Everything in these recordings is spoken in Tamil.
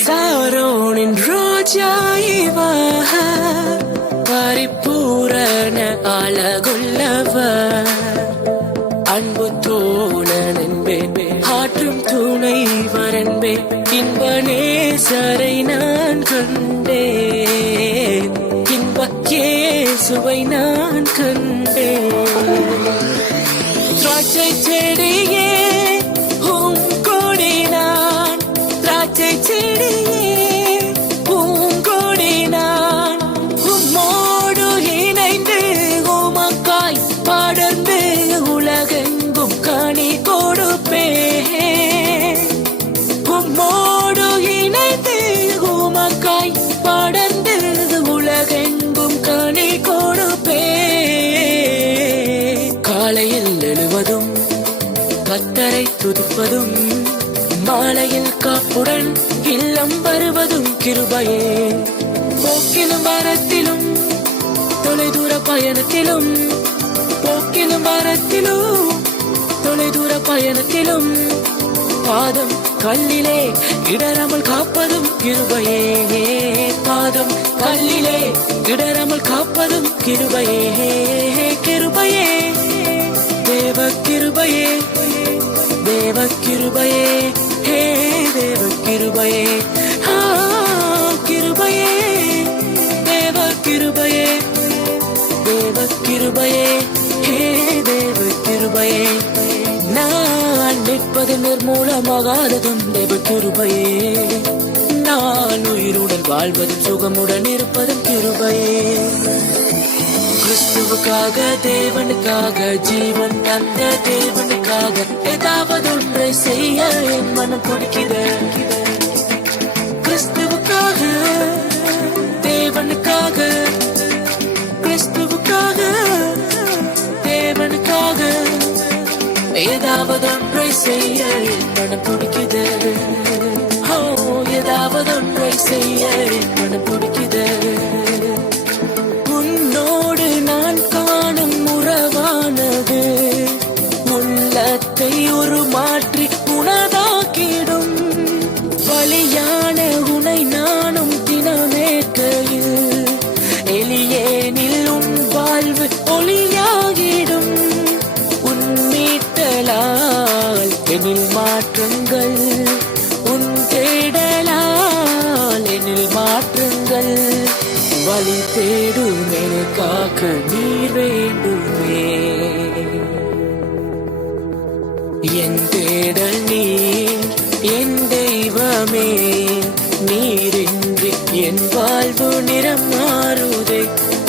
சாரோனின் ரோஜா இவ பரிபூரண அழகுள்ளவர் அன்பு தோழனன்பே ஆற்றும் துணைவரன்பே இன்ப நேசரை நான் கண்டேன் இன்ப இயேசுவை நான் கண்டேன் திராட்சை செடியே உம் கொடி நான் திராட்சை செடியே உம் கொடி நான் உம்மோடு இணைந்து உமக்காய் படர்ந்து உலகெங்கும் கனி கொடுப்பேன் உம்மோடு இணைந்து உமக்காய் படர்ந்து உலகெங்கும் கனி கொடுப்பேன் காலையில் எழுவதும் கர்த்தரை துதிப்பதும் மாலையில் காப்புடன் இல்லம் வருவதும் கிருபையே போக்கிலும் வரத்திலும் தொலைதூர பயணத்திலும் போக்கிலும் வரத்திலும் தொலைதூர பயணத்திலும் பாதம் கல்லிலே இடராமல் காப்பதும் கிருபையே பாதம் கல்லிலே இடராமல் காப்பதும் கிருபையே கிருபையே தேவ கிருபையே தேவ கிருபையே ஹே தேவ கிருபையே கிருபையே தேவ கிருபையே தேவ கிருபையே ஹே தேவ கிருபையே நான் நிற்பது நிர்மூலமாகாததும் தேவ கிருபையே நான் உயிருடன் வாழ்வதும் சுகமுடன் இருப்பதும் கிருபையே கிறிஸ்துவுக்காக தேவனுக்காக ஜீவன் தந்த தேவனுக்காக ஏதாவது ஒன்றை செய்ய என் மனம் துடிக்குது கிறிஸ்துவுக்காக தேவனுக்காக கிறிஸ்துவுக்காக தேவனுக்காக ஏதாவது ஒன்றை செய்ய என் மனம் துடிக்குது ஏதாவது ஒன்றை செய்ய என் மனம் துடிக்குது உன்னோடு நான் காணும் உறவானது உள்ளத்தை ஒரு மாற்றி உனதாக்கிடும் பலியான உனை நானும் தினமேற்கையில் எளியேனில் உன் வாழ்வு ஒளியாகிடும் உன் மீட்டலால் எனில் மாற்றங்கள் உன் தேடலால் எனில் மாற்றங்கள் வழி தேடும் எனக்காக நீர் வேண்டுமே என் தேடல் நீர் என் தெய்வமே நீரின்றி என் வாழ்வு நிறம் மாறுதே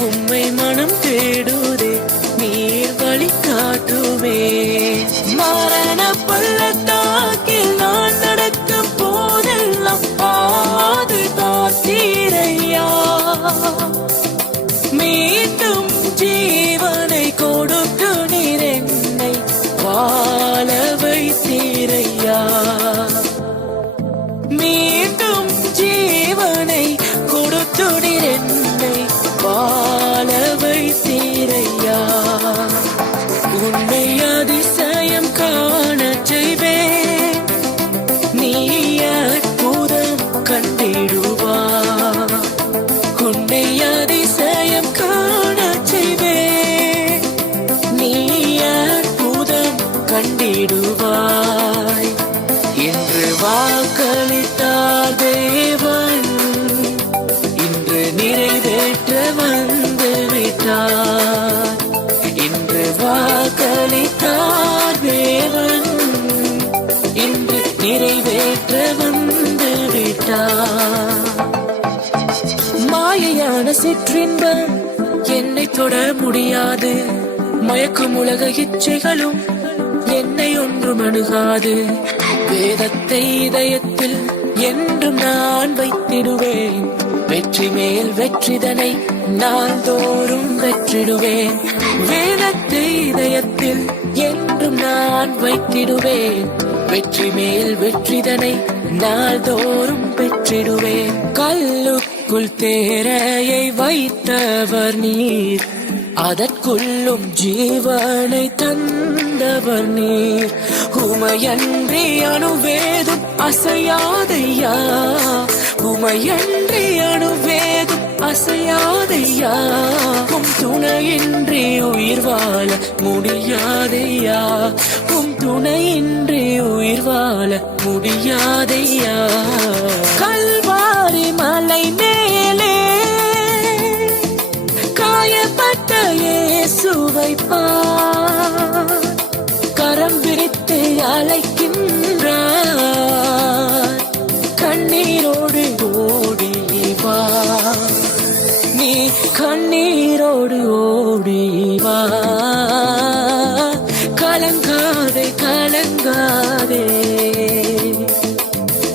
உம்மை மனம் தேடுதே நீர் வழி காட்டுமே மரண பள்ளத்தாக்கில் நான் நடக்கும் போதெல்லாம் பாதுகாத்தீரையா மீண்டும் ஜீவனை கொடுத்து நீர் என்னை வாழ வைத்தீரையா மீண்டும் ஜீவனை கொடுத்து நீர் என்னை வாழ வைத்தீரையா உன்னை அதிசயம் காணச் செய்வேன் நீ அற்புதம் கண்டிடுவா உன்னை அதிசயம் காணச் செய்வேன் நீ அற்புதம் கண்டிடுவாய் என்று வாக்களித்தார் தேவன் இன்று நிறைவேற்ற வந்து விட்டார் இன்று வாக்களித்தார் தேவன் இன்று நிறைவேற்ற வந்து விட்டார் மாயையான சிற்றின்பம் என்னை தொட முடியாது மயக்கும் உலக இச்சைகளும் என்னை ஒன்றும் அணுகாது வேதத்தை இதயத்தில் என்றும் நான் வைத்திடுவேன் வெற்றி மேல் வெற்றிதனை நாள்தோறும் வெற்றிடுவேன் வேதத்தை இதயத்தில் என்றும் நான் வைத்திடுவேன். வெற்றி மேல் வெற்றிதனை நாள்தோறும் பெற்றிடுவேன். கல்லுக்குள் தேரையை வைத்தவர் நீர், அதற்குள்ளும் ஜீவனை தந்தவர் நீர். உமையன்றி அணுவேதும் அசையாதையா, உமையன்றி அணுவேதும் அசையாதையா. துணையின்றி உயிர் வாழ முடியாதையா, துணையின்றி உயிர் வாழ முடியாதையா. கல்வாரி மலை மேலே காயப்பட்ட இயேசுவை பார், கரம் விரித்து அழைக்கின்றார். கண்ணீரோடு ஓடி வா, நீ கண்ணீரோடு ஓடி வா. கலங்காதே கலங்காதே,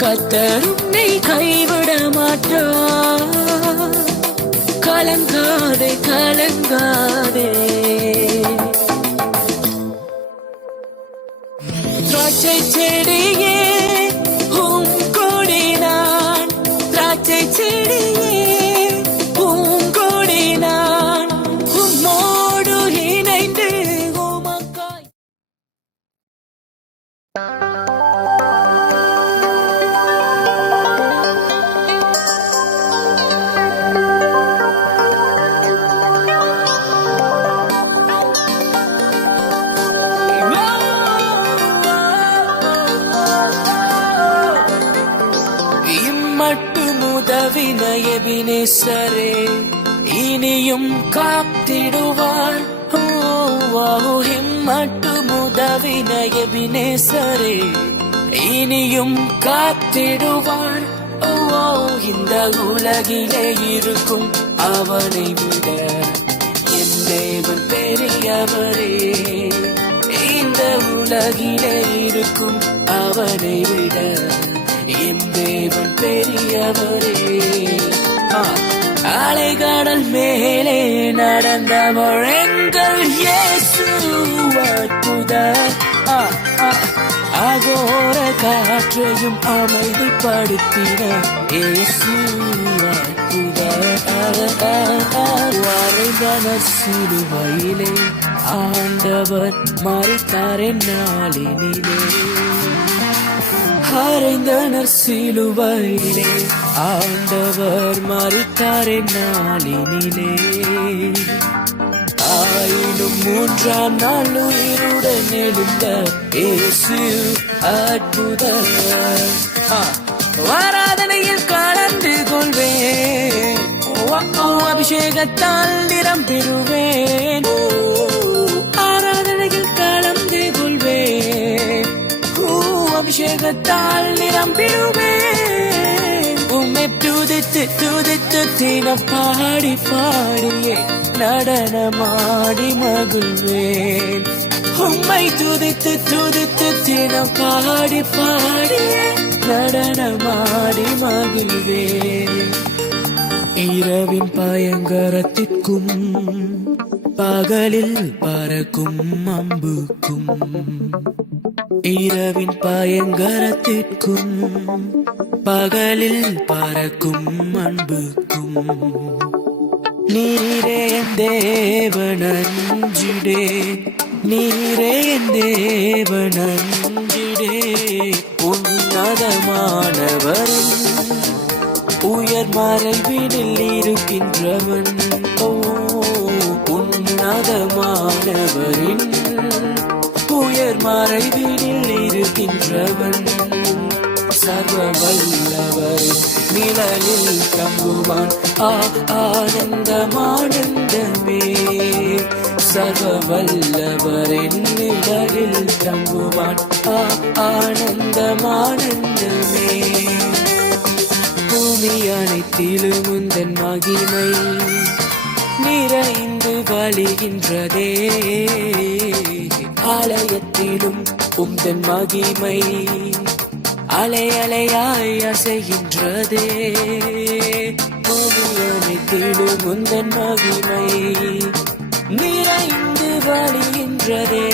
கர்த்தர் உன்னை கைவிட மாட்டார். கலங்காதே கலங்காதே. திராட்சை செடியே உம் கொடி நான், திராட்சை செடியே உம் கொடி நான், உம்மோடு இணைந்து உமக்காய். இம்மட்டும் உதவின எபினேசரே, இனியும் காத்திடுவார். இம்மட்டும் உதவின எபினேசரே, இனியும் காத்திடுவார். இந்த உலகிலே இருக்கும் அவனை விட என் தேவன் பெரியவரே. இந்த உலகிலே இருக்கும் அவனை விட என் தேவன் பெரியவரே. அலைகடல் மேலே நடந்தவர் எங்கள் இயேசு அற்புதர். அகோர காற்றையும் அமைதிப்படுத்தின இயேசு அற்புதர். வரைந்தனர் சிலுவையிலே ஆண்டவர் மரித்தார் என்னாலினிலே. அறைந்தனர் சிலுவையிலே ஆண்டவர் மரித்தார் என்னாலினிலே. ஆயினும் மூன்றாம் நாள் உயிருடன் எழுந்த இயேசு அற்புதர். ஆராதனையில் கலந்து கொள்வேன், அபிஷேகத்தால் நிரம்பிடுவேன். ஆராதனையில் கலந்து கொள்வேன், அபிஷேகத்தால் நிரம்பிடுவேன். உம்மை துதித்து துதித்து தினம் பாடி பாடியே நடனமாடி மகிழ்வேன். உம்மை துதித்து துதித்து தினம் பாடி பாடியே நடனமாடி மகிழ்வேன். இரவின் பயங்கரத்திற்கும் பகலில் பறக்கும் அம்புக்கும், இரவின் பயங்கரத்திற்கும் பகலில் பறக்கும் அன்புக்கும், நீரே என் தேவனஞ்சிடே, நீரே என் தேவனஞ்சிடே. உன்னதமானவன் உயர் மறைவினில் இருக்கின்றவன், உன்னதமானவரின் உயர் மறைவினில் இருக்கின்றவன். சர்வ வல்லவர் நிழலில் தங்குவான், ஆனந்தமானந்தமே. சர்வ வல்லவரின் நிழலில் தங்குவான், ஆனந்தமானந்தமே. பூமி அனைத்திலும் உந்தன் மகிமை நிறைந்து வழிகின்றதே. ஆலயத்திலும் உந்தன் மகிமை அலை அலையாய் அசைகின்றதே. பூமி அனைத்திலும் உந்தன் மகிமை நிறைந்து வழிகின்றதே.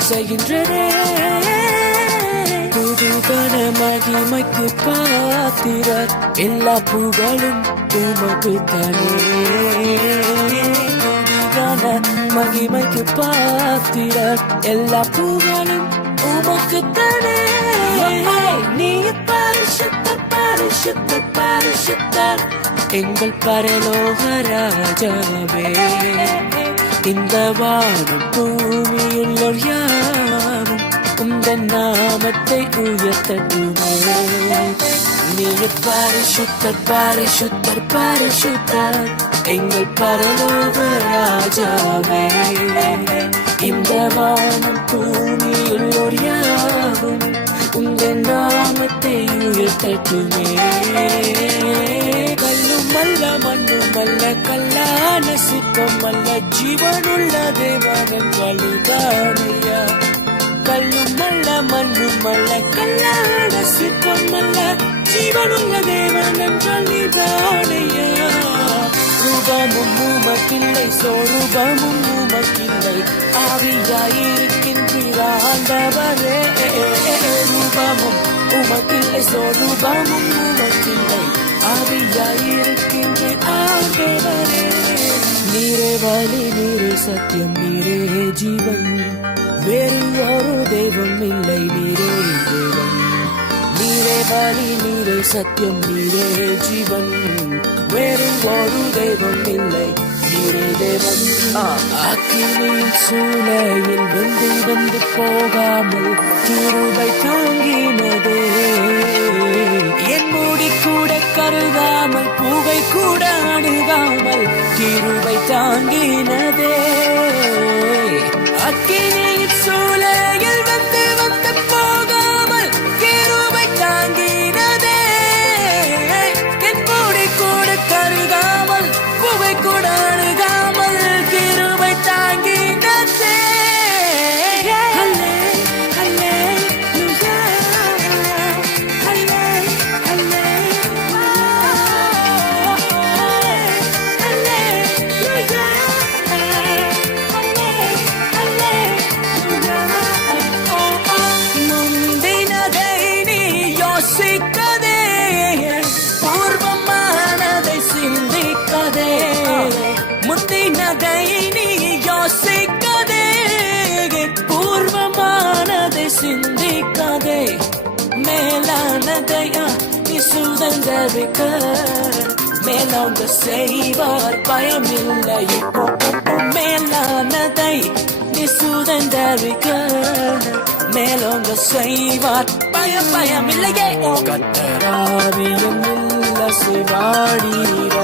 அசைகின்றதே. புதுகன மகிமைக்கு பாத்திரர், எல்லா புகழும் உமக்கு தானே. புதுகன மகிமைக்கு பாத்திரர், எல்லா புகழும் உமக்கு தானே. நீ பரிசுத்தர் பரிசுத்தர் பரிசுத்தர், எங்கள் பரலோக ராஜாவே. இந்த வானம் பூமியுள்ளோர் யாவும் உந்தன் நாமத்தை உயர்த்தட்டுமே. நீர் பரிசுத்தர் பரிசுத்தர் பரிசுத்தர், எங்கள் பரலோக ராஜாவே. இந்த வானம் பூமியுள்ளோர் யாவும் உந்தன் நாமத்தை உயர்த்தட்டுமே. கல்லும் அல்ல மண்ணும் அல்ல கல்லான சிற்பம் அல்ல, ஜீவனுள்ள தேவனங்களுதானையா. கல்லும் அல்ல மண்ணும் அல்ல கல்லான சிற்பம் அல்ல, ஜீவனுள்ள தேவனங்களுதானையா. ரூபமும் உமக்கில்லை சொரூபமும் உமக்கில்லை, ஆவியாயிருக்கின்ற ஆண்டவரே. ரூபமும் உமக்கில்லை சொரூபமும் உமக்கில்லை, ஆவியாயிருக்கின்ற ஆண்டவரே. நீரே வழி நீரே சத்தியம் நீரே ஜீவன், வேறு ஒரு தெய்வம் இல்லை நீரே தேவன். நீரே வழி நீரே சத்தியம் நீரே ஜீவன், வேறு ஒரு தெய்வம் இல்லை நீரே தேவன். அக்கினியின் சூளையில் வெந்து வெந்து போகாமல் கிருபை தாங்கினதே. என் மூடி கூட கருகாமல் புகை கூட அணுகாமல் கிருபை தாங்கினதே. அக்கினியின் சூளையில் வந்து வந்து போகாமல் கிருபை தாங்கினதே. என் மூடி கூட கருகாமல் புகை கூட அணுகாமல் கிருபை தாங்கினதே. சிந்திக்காதே, மேலானதையா நீ சுதந்தரிக்க. மேலோங்க செய்வார் பயமில்லை, மேலானதை நீ சுதந்தரிக்க. மேலோங்க செய்வார் பயமில்லையே. கத்தராவியம் இல்ல சிவாடிர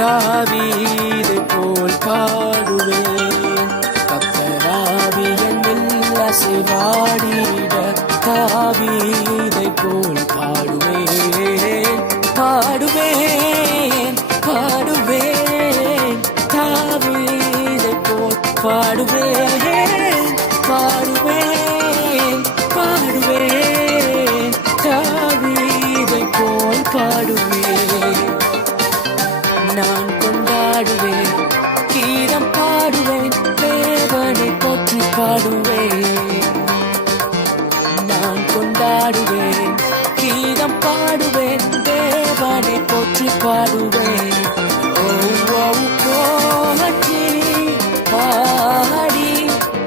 தாவீது போல் பாடுவேன். கத்தராவியம் இல்ல சிவாடிட தாவீதை போல் பாடுவேன். பாடுவேன் பாடுவேன் தாவீதை போல் பாடுவேன். பாடுவேன் பாடுவேன் தாவீதை போல் பாடுவேன். நான் கொண்டாடுவேன் கீதம் பாடுவேன், தேவனை போற்றி பாடுவேன். நான் கொண்டாடுவேன் கீதம் பாடுவேன், தேவனை போற்றி பாடுவேன். போற்றி பாடி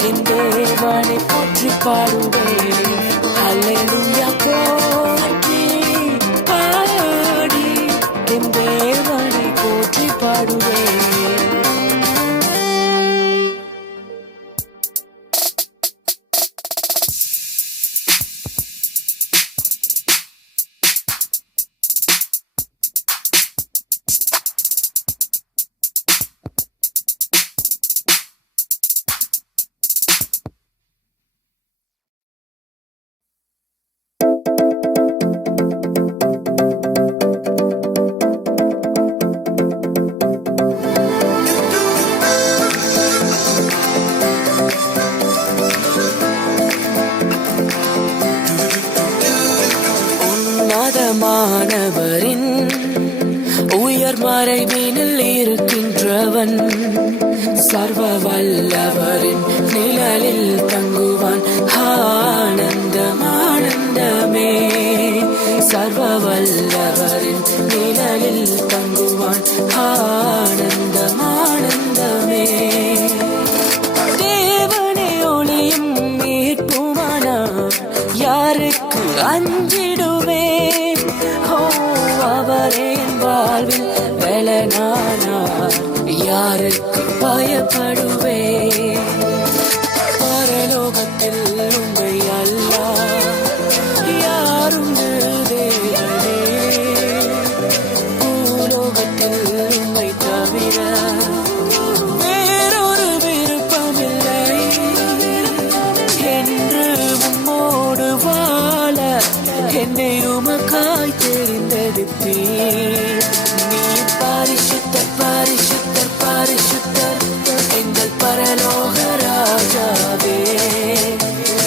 என் தேவனை போற்றி பாடுவேன். அல்லேலூயா போற்றி பாடி என் தேவனை போற்றி பாடுவேன். மானவரின் உயர் மறைவினில் இருக்கின்றவன், சர்வ வல்லவரின் நிழலில் தங்குவான். சர்வ வல்லவரின் நிழலில் தங்குவான். ஆனந்தம் ஆனந்தமே. தேவனே ஒளியும் மீட்புமானார், யாருக்கு அஞ்சிடுவேன்? ஓ, அவரே என் வாழ்வில் பலனானார், யாருக்கு பயப்படுவேன்? பரலோகத்தில் உண்மை அல்லா யாருண்டு தேவனே, பூலோகத்தில் உண்மை தவிர வேறொரு விருப்பமில்லை என்று உம்மோடு வாழ என்னை உமக்காய் தெரிந்தெடுத்தீர். நீ பரிசுத்தர் பரிசுத்தர் பரிசுத்தர் எங்கள் பரலோக ராஜாவே.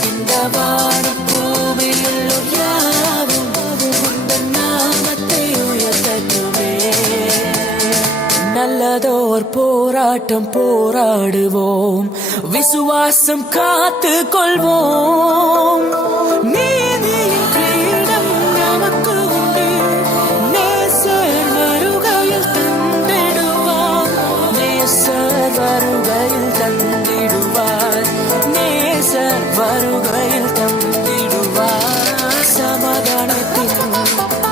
இந்த வானம் பூமியில் யாவும் உந்தன் நாமத்தை உயர்த்தட்டுமே. நல்லதோர் போராட்டம் போராடுவோம், விசுவாசம் காத்து கொள்வோம். நீதியின் கிரீடம் நமக்கு உண்டு, நேசர் வருகையில் தந்திடுவார். நேசர் வருகையில் தந்திடுவார். நேசர் வருகையில் தந்திடுவார். சமாதானத்தின்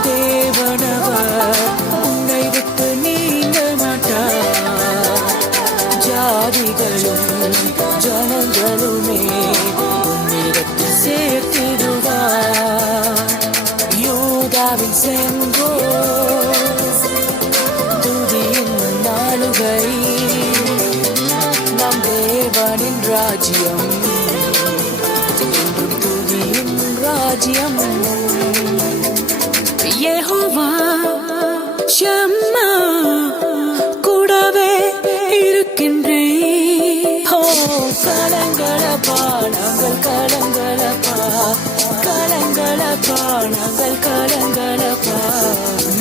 தேவனவர் உன்னை விட்டு நீங்க மாட்டார். ஜாதிகளும் ஜனங்களுமே உன்னிடத்தில் சேர்த்திடுவார். யூதாவின் செங்கோல் துதியின் நாளுகை, நம் தேவனின் ராஜ்யம் என்றும் துதியின் ராஜ்யம். யெகோவா ஷம்மா கூடவே இருக்கின்றேன். ஓ, கலங்களப்பா நாங்கள் கலங்களப்பா, கலங்களப்பா நாங்கள் கலங்களப்பா.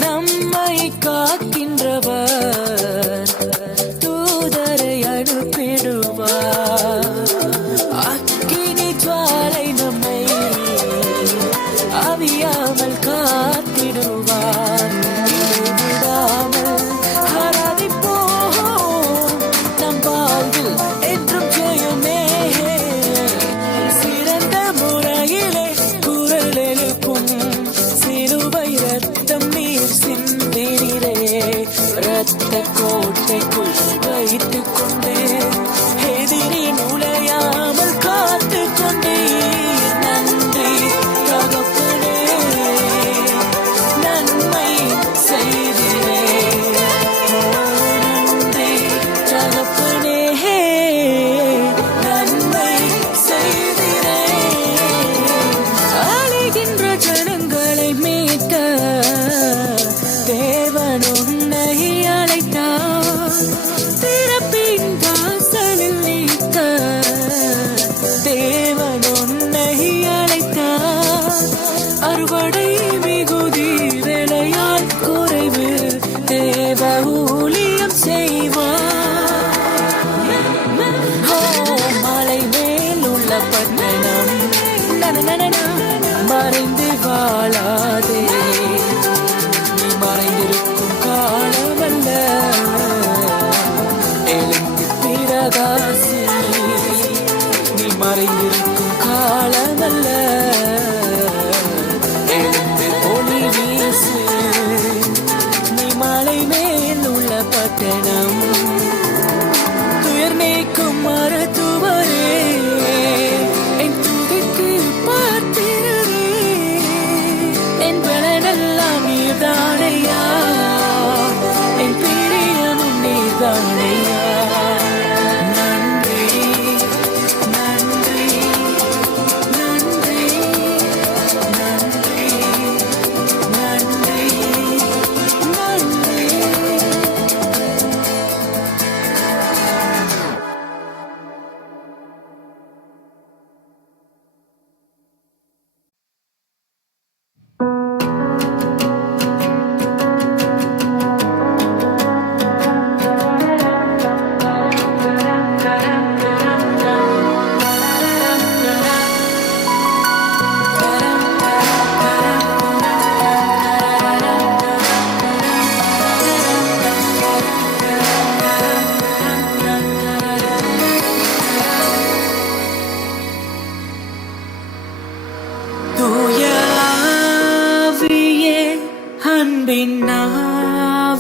நம்மை காக்கின்றவர் தூதரை அனுப்பிடுவார். அக்கினி ஜுவாலை நம்மை அவியாமல் காத்திடுவார். விடாமல் ஆராதிப்போம், நம் வாழ்வில் என்றும் ஜெயமே. சிறந்த முறையிலே குரல் எழுப்பும், சிலுவை ரத்தம் நீர் சிந்தினீரே. இரத்த கோட்டைக்குள் வைத்துக் கொண்டே எதிரி நுழையாமல் காத்து கொண்டீர். நன்றி தகப்பனே, நன்மை செய்தீரே. ஓ, நன்றி தகப்பனே, நன்மை செய்தீரே. அழிகின்ற ஜனங்களை மீட்க தேவன் உன்னை அழைத்தார். திறப்பின் வாசலில் நீக்க தேவன் உன்னை அழைத்தார். அறுவடை மிகுதி விளையால் குறைவு, தேவ ஊழியம் செய்வார். ஓ, மலை மேல் உள்ள பட்டணம் மறைந்து வாழாதே, நீ மறைந்திருக்கும் காலமல்ல.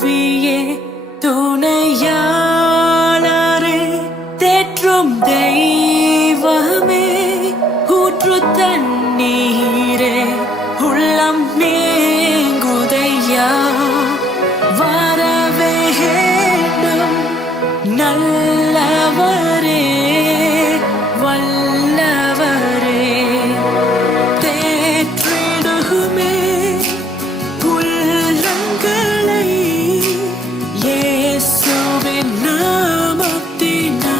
ஆவியே துணையாளரே தேற்றும் தெய்வமே ஊற்று தண்ணீரே உள்ளம் நீங்குதையா வரவே வேண்டும் நல்லவரே வல்லவரே தேற்றிடுமே உள்ளங்களை இயேசுவின் நாமத்தினால்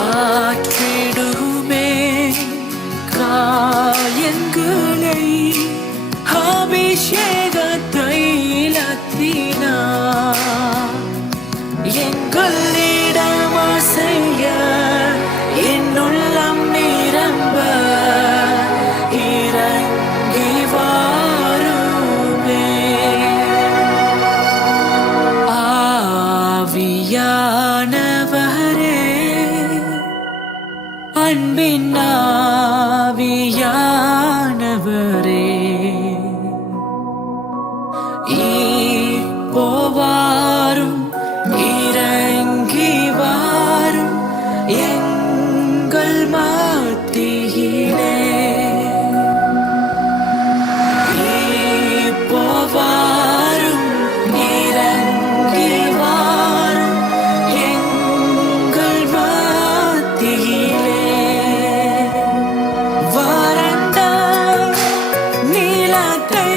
ஆற்றிடுமே காயங்களை அபிஷேக தைலத்தினால் எங்களிடம் அசைய என்னுள்ளம் நிரம்ப இறங்கி வாருமே ஆவியானவரே அன்பின் ஆவியானவரே இப்போவாரும் இறங்கி வாரும் எங்கள் மத்தியிலே இப்போவாரும் இறங்கி வாரும் எங்கள் மத்தியிலே வறண்ட நிலத்தை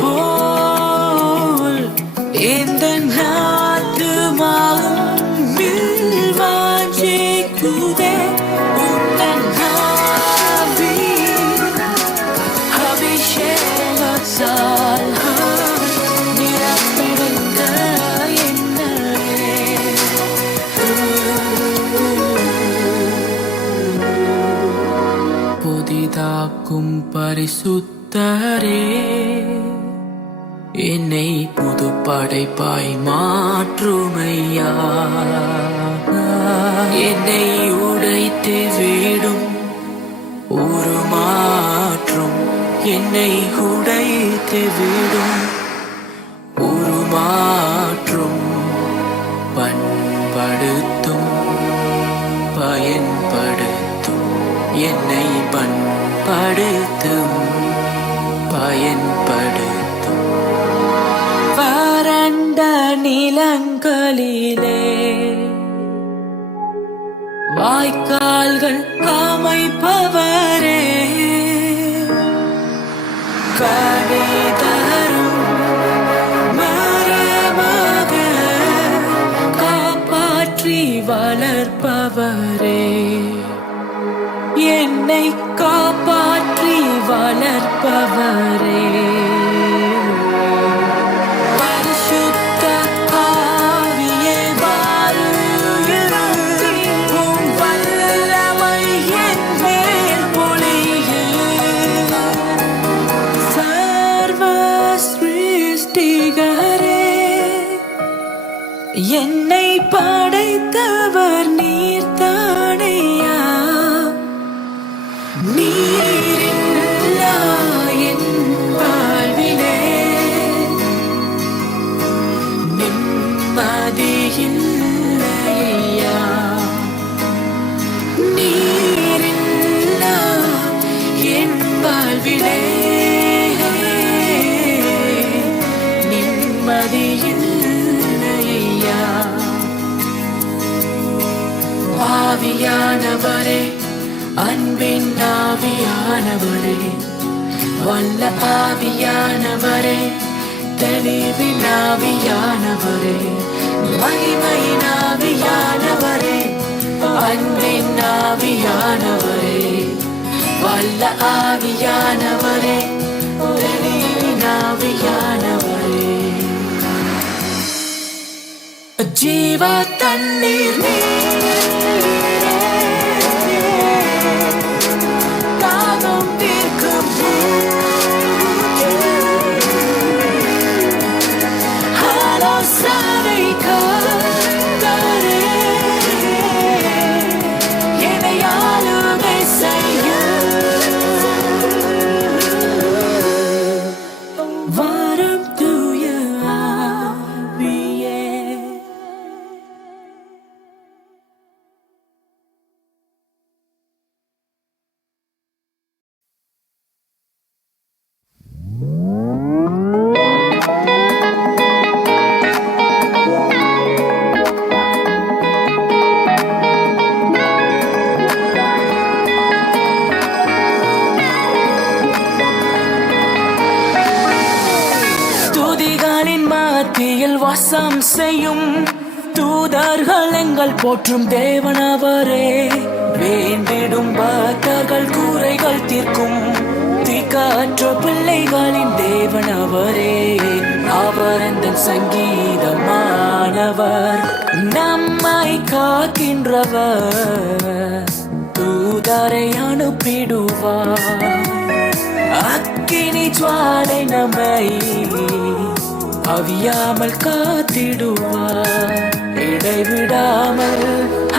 போல் இந்த ஆத்துமாவும் வாஞ்சிக்குதே உந்தன் ஆவி அபிஷேகத்தால் நிரப்பிடுங்க என்னையே புதிதாக்கும் பரிசுத்தரே என்னை புது படைப்பாய் மாற்றுமையா என்னை உடைத்து வீடும் உருமாற்றும் என்னை உடைத்து வீடும் உருமாற்றும் பண்படுத்தும் பயன்படுத்தும் என்னை பண்படுத்தும் பயன்படுத்தும் வறண்ட நிலங்களிலே வாய்க்கால்கள் அமைப்பவரே கனி தரும் மரமாக காப்பாற்றி வளர்ப்பவரே என்னை காப்பாற்றி வளர்ப்பவரே பரிசுத்த ஆவியே வாருயிரே உம் வல்லமை என் மேல் பொழியே சர்வ சிருஷ்டிகரே என்னை படைத்தவர் நீர்தானையா நீரில்லா என் வாழ்விலே நிம்மதியில்லையா நீரில்லா என் வாழ்விலே நிம்மதியில்லையா ஆவியானவரே அன்பின் ஆவியானவரே வல்ல ஆவியானவரே தெளிவின் ஆவியானவரே மகிமையின் ஆவியானவரே அன்பின் ஆவியானவரே வல்ல ஆவியானவரே தெளிவின் ஆவியானவரே ஜீவ தண்ணீர் வாரம் மத்தியில் வாசம் செய்யும் தூதர்கள் எங்கள் போற்றும் தேவனவரே. வேண்டிடும் பக்தர்கள் கூரைகள் தீர்க்கும் தீக்காற்ற பிள்ளைகளின் தேவனவரே. அவர் அந்த சங்கீதமானவர், நம்மை காக்கின்றவர், தூதரை அனுப்பிடுவார். அக்கினி ஜுவாலை நம்மை அவியாமல் காத்திடுவார். இடைவிடாமல்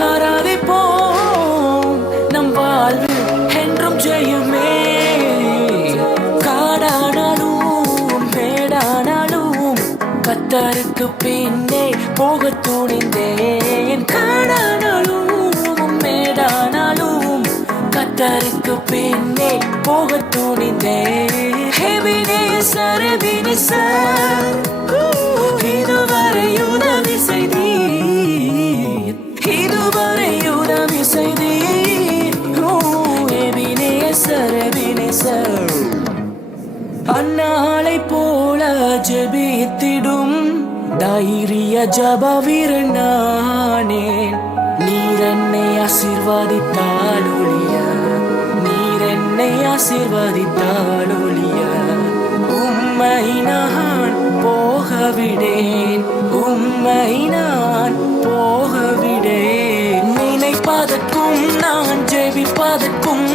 ஆராதிப்போம், நம் வாழ்வு என்றும் ஜெயமே. காடானாலும் மேடானாலும் கர்த்தருக்கு பின்னே போக துணிந்தேன். காடானாலும் மேடானாலும் கர்த்தருக்கு பின்னே போக துணிந்தேன். எபினேசர், எபினேசர், இதுவரை உதவி செய்தீர், இதுவரை உதவி செய்தீர். Ebenezer, Ebenezer. அன்னாளை போல ஜெபித்திடும் தைரிய ஜப வீரன் நானேன். நீர் என்னை ஆசீர்வதித்தால் ஒழிய, நீர் என்னை ஆசீர்வதித்தால் ஒழிய உம்மை நான் போகவிடேன், உம்மை நான் போகவிடேன். நினைப்பதற்கும் நான் ஜெபிப்பதற்கும்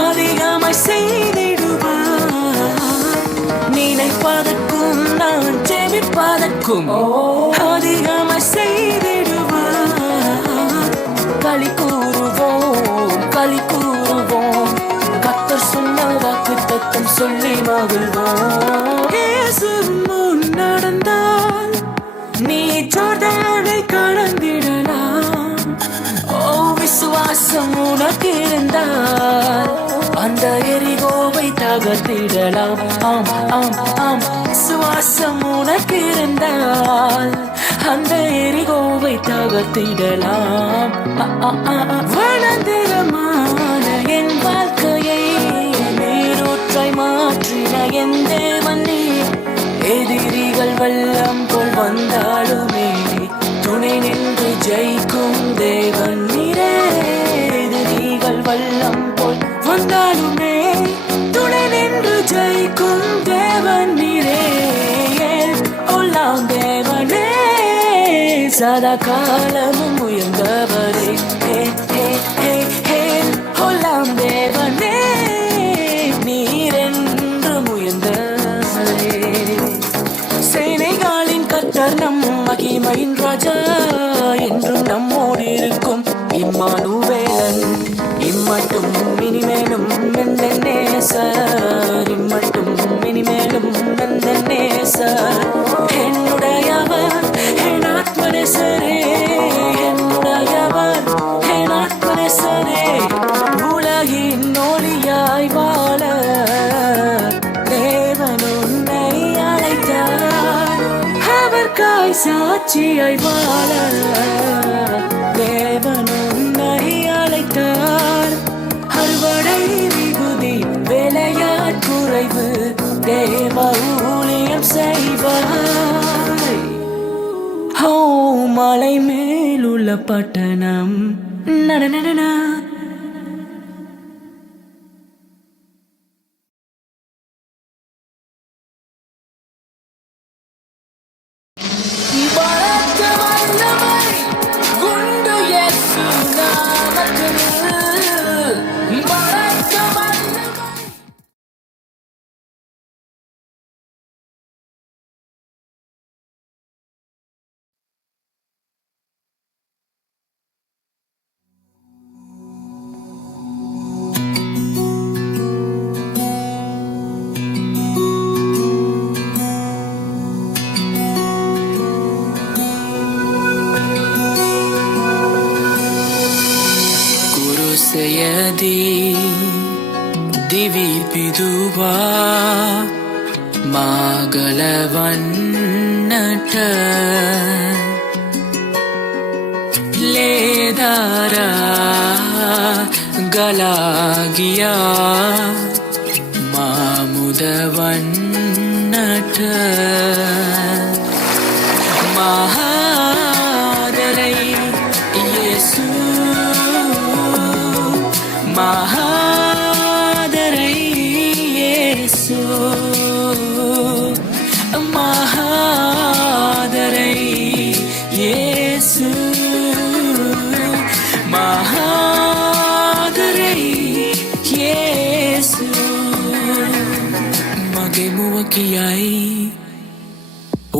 அதிகமாய் செய்திடுவார். நினைப்பதற்கும் நான் ஜெபிப்பதற்கும் அதிகமாய் செய்திடுவார். களி கூறுவோம், களி கூறுவோம், கர்த்தர் சொன்ன வாக்கு தத்தம் சொல்லி மகிழ்வோம். இயேசு முன் நடந்தால் நீ ஜோர்தானை கடந்திடலாம். ஓ, விசுவாசம் உனக்கு இருந்தால் அந்த எரிகோவை தகர்த்திடலாம். ஆம் ஆம் ஆம், விசுவாசம் உனக்கு இருந்தால் அந்த எரிகோவை தகர்த்திடலாம். வனந்திரமான என் வாழ்க்கையை நீரூற்றாய் மாற்றின என் தேவன் நீர். எதிரிகள் வெள்ளம் போல் வந்தாலுமே துணை நின்று ஜெயிக்கும் தேவன் நீரே. எதிரிகள் வெள்ளம் போல் வந்தாலுமே துணை நின்று ஜெயிக்கும் தேவன் நீரே. தேவனே, சதா காலமும் உயர்ந்தவரே. தேவனே, நீரென்றும் உயர்ந்தவரே. சேனைகளின் கர்த்தர் நம் மகிமையின் ராஜா, என்றும் நம்மோடு இருக்கும் இம்மானுவேலன். இம்மட்டும் இனிமேலும் எந்த நேசர், இம்மட்டும் இனிமேலும் எந்த நேசர். என்னுடையவர் என் ஆத்மநேசரே, என்னுடையவர் என் ஆத்மநேசரே. உலகின் ஒளியாய் வாழ தேவன் உன்னை அழைத்தார். அவர்காய் சாட்சியாய் வாழ தேவன் உன்னை அழைத்தார். அறுவடை மிகுதி, வேலையாற் குறைவு, தேவ ஊழியம் செய்வாய். ஓ, மலை மேலுள்ள பட்டணம் நன दिवि पिदुवा मागलवन्नट लेदारा गलागिया मामुदवन्नट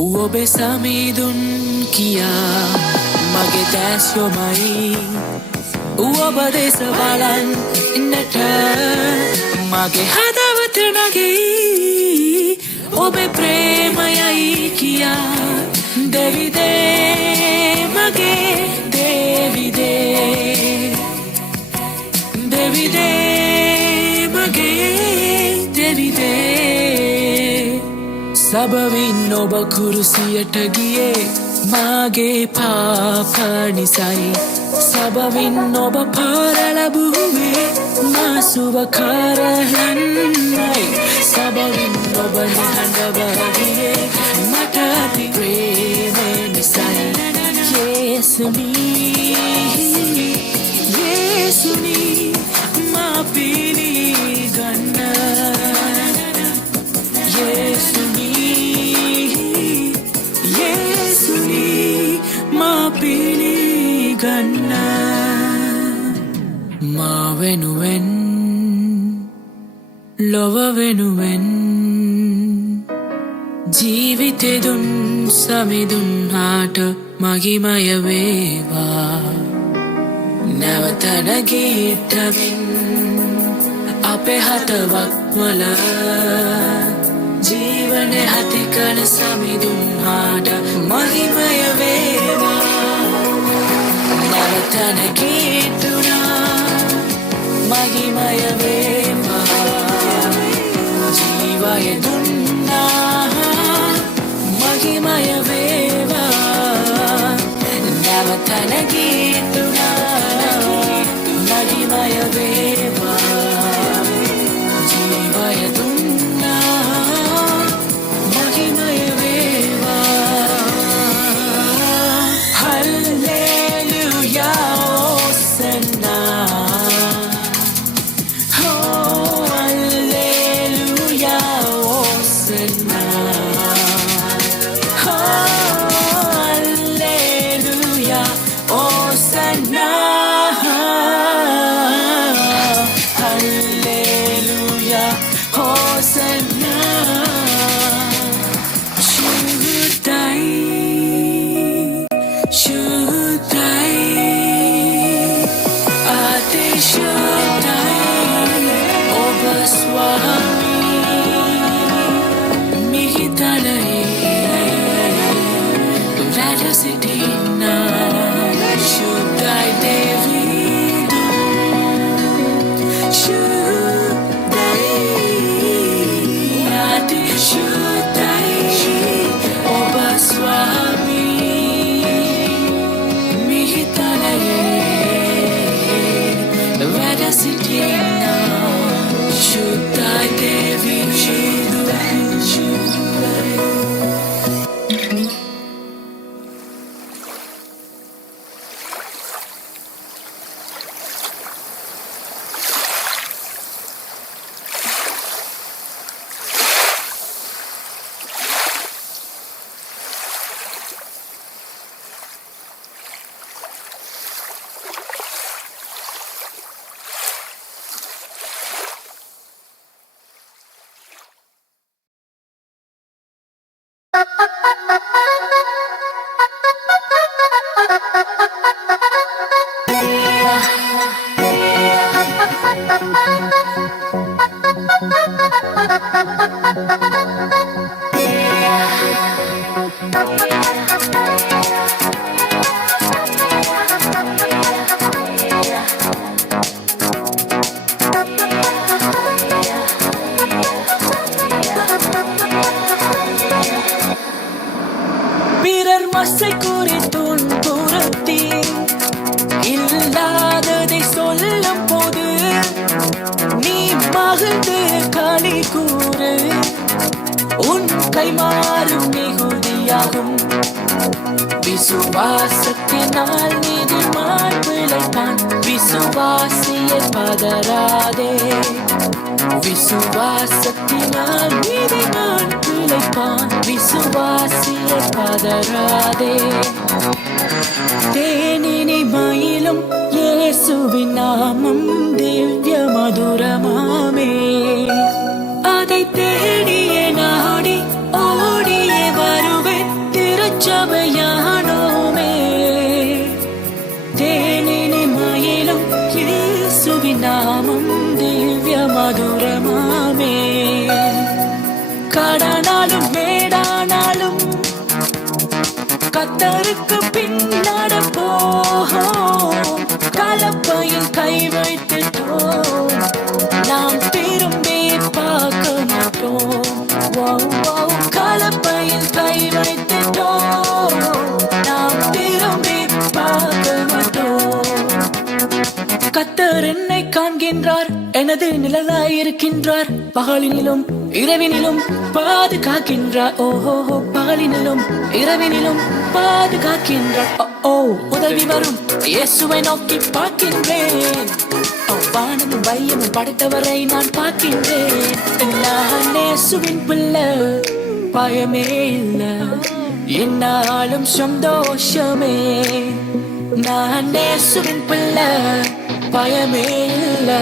ඔබේ සමීදුන් කියා මගේ දැස් යොමයි ඔබ දෙස බලන් ඉන්නට මගේ හදවත නගී ඔබේ ප්‍රේමයයි කියා දෙවිදේ මගේ දෙවිදේ දෙවිදේ මගේ දෙවිදේ සබවින් ඔබ කුරුසියට ගියේ මාගේ පාප නිසයි සබවින් ඔබ පාර ලැබුවේ මා සුව කරන්නයි සබවින් ඔබ නිහඬව ගියේ මට ඇති ප්‍රේමය නිසයි යේසුනි යේසුනි මා පිළිගන්න යේසුනි යේසුනි මා පිළිගන්න මා වෙනුවෙන් ලොව වෙනුවෙන් ජීවිතේ දුන් සමිඳුන් හාට මගිමය වේවා නැවත නැගිටමින් අපේ හතවක් වල ජීවනයේ ඇති කල සමිඳුන් හාට මගිමය වේවා නැවත නැගිටුණා මගිමය වේවා ජීවය දුන්නා මගිමය වේවා නැවත නැගිටුණා මගිමය වේවා ජීවය දුන්නා මගිමය වේවා හල්ලෙලූයා விசுவாசத்தினால் நீதிமான் பிழைப்பான் விசுவாசியை பதறாதே விசுவாசத்தினால் நீதிமான் பிழைப்பான் விசுவாசியை பதறாதே தேனினை மயிலும் இயேசுவின் நாமம் திவ்ய மதுரமாமே அதை தேடியே நாடி ஓடியே வருவேன் கத்தருக்கு பின் நடப்போம், கலப்பையில் கை வைத்துட்டோம், நாம் திரும்பி பார்க்க மாட்டோம். கலப்பையில் கை வைத்துட்டோம், நாம் திரும்பி பார்க்க மாட்டோம். கத்தர் என்னை காண்கின்றார், எனது நிழலாயிருக்கின்றார், பகலினிலும் இரவினிலும் பாதுகாக்கின்றார். ஓஹோ, பகலினிலும் இரவினிலும் பாதுகாக்கின்றார். ஓ, உதவி வரும் இயேசுவை நோக்கி பார்க்கின்றேன். வானமும் வையமும் படைத்தவரை நான் பார்க்கின்றேன். நான் இயேசுவின் பிள்ளை, பயமே இல்லை, என்னாலும் சந்தோஷமே. நான் இயேசுவின் பிள்ளை, பயமே இல்லை,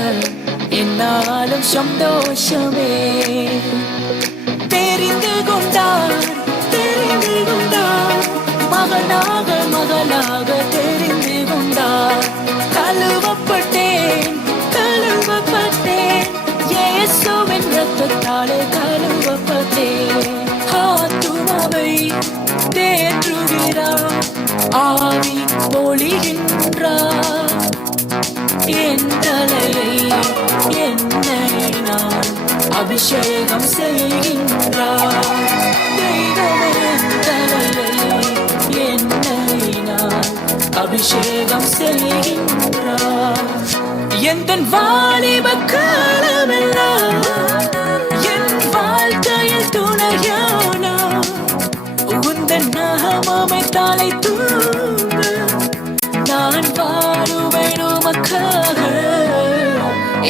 என்னாலும் சந்தோஷமே. தெரிந்து கொண்டார், தெரிந்து கொண்டார், மகனாக மகளாக தெரிந்து கொண்டார். கழுவப்பட்டேன், கழுவப்பட்டேன், இயேசுவின் இரத்தத்தாலே கழுவப்பட்டேன். ஆத்துமாவை தேற்றுகிறார், ஆவி பொழிகின்றார். என் தலையை என்னையினால் அபிஷேகம் செய்கின்றார். தெய்வமே, என் தலையை என்னையினால் அபிஷேகம் செய்கின்றார். எந்தன் வாலிப காலமெல்லாம் என் வாழ்க்கையில் துணையானா, உந்தன் நாமமை தலை தூங்க நான் வாழுவேன் உமக்காக.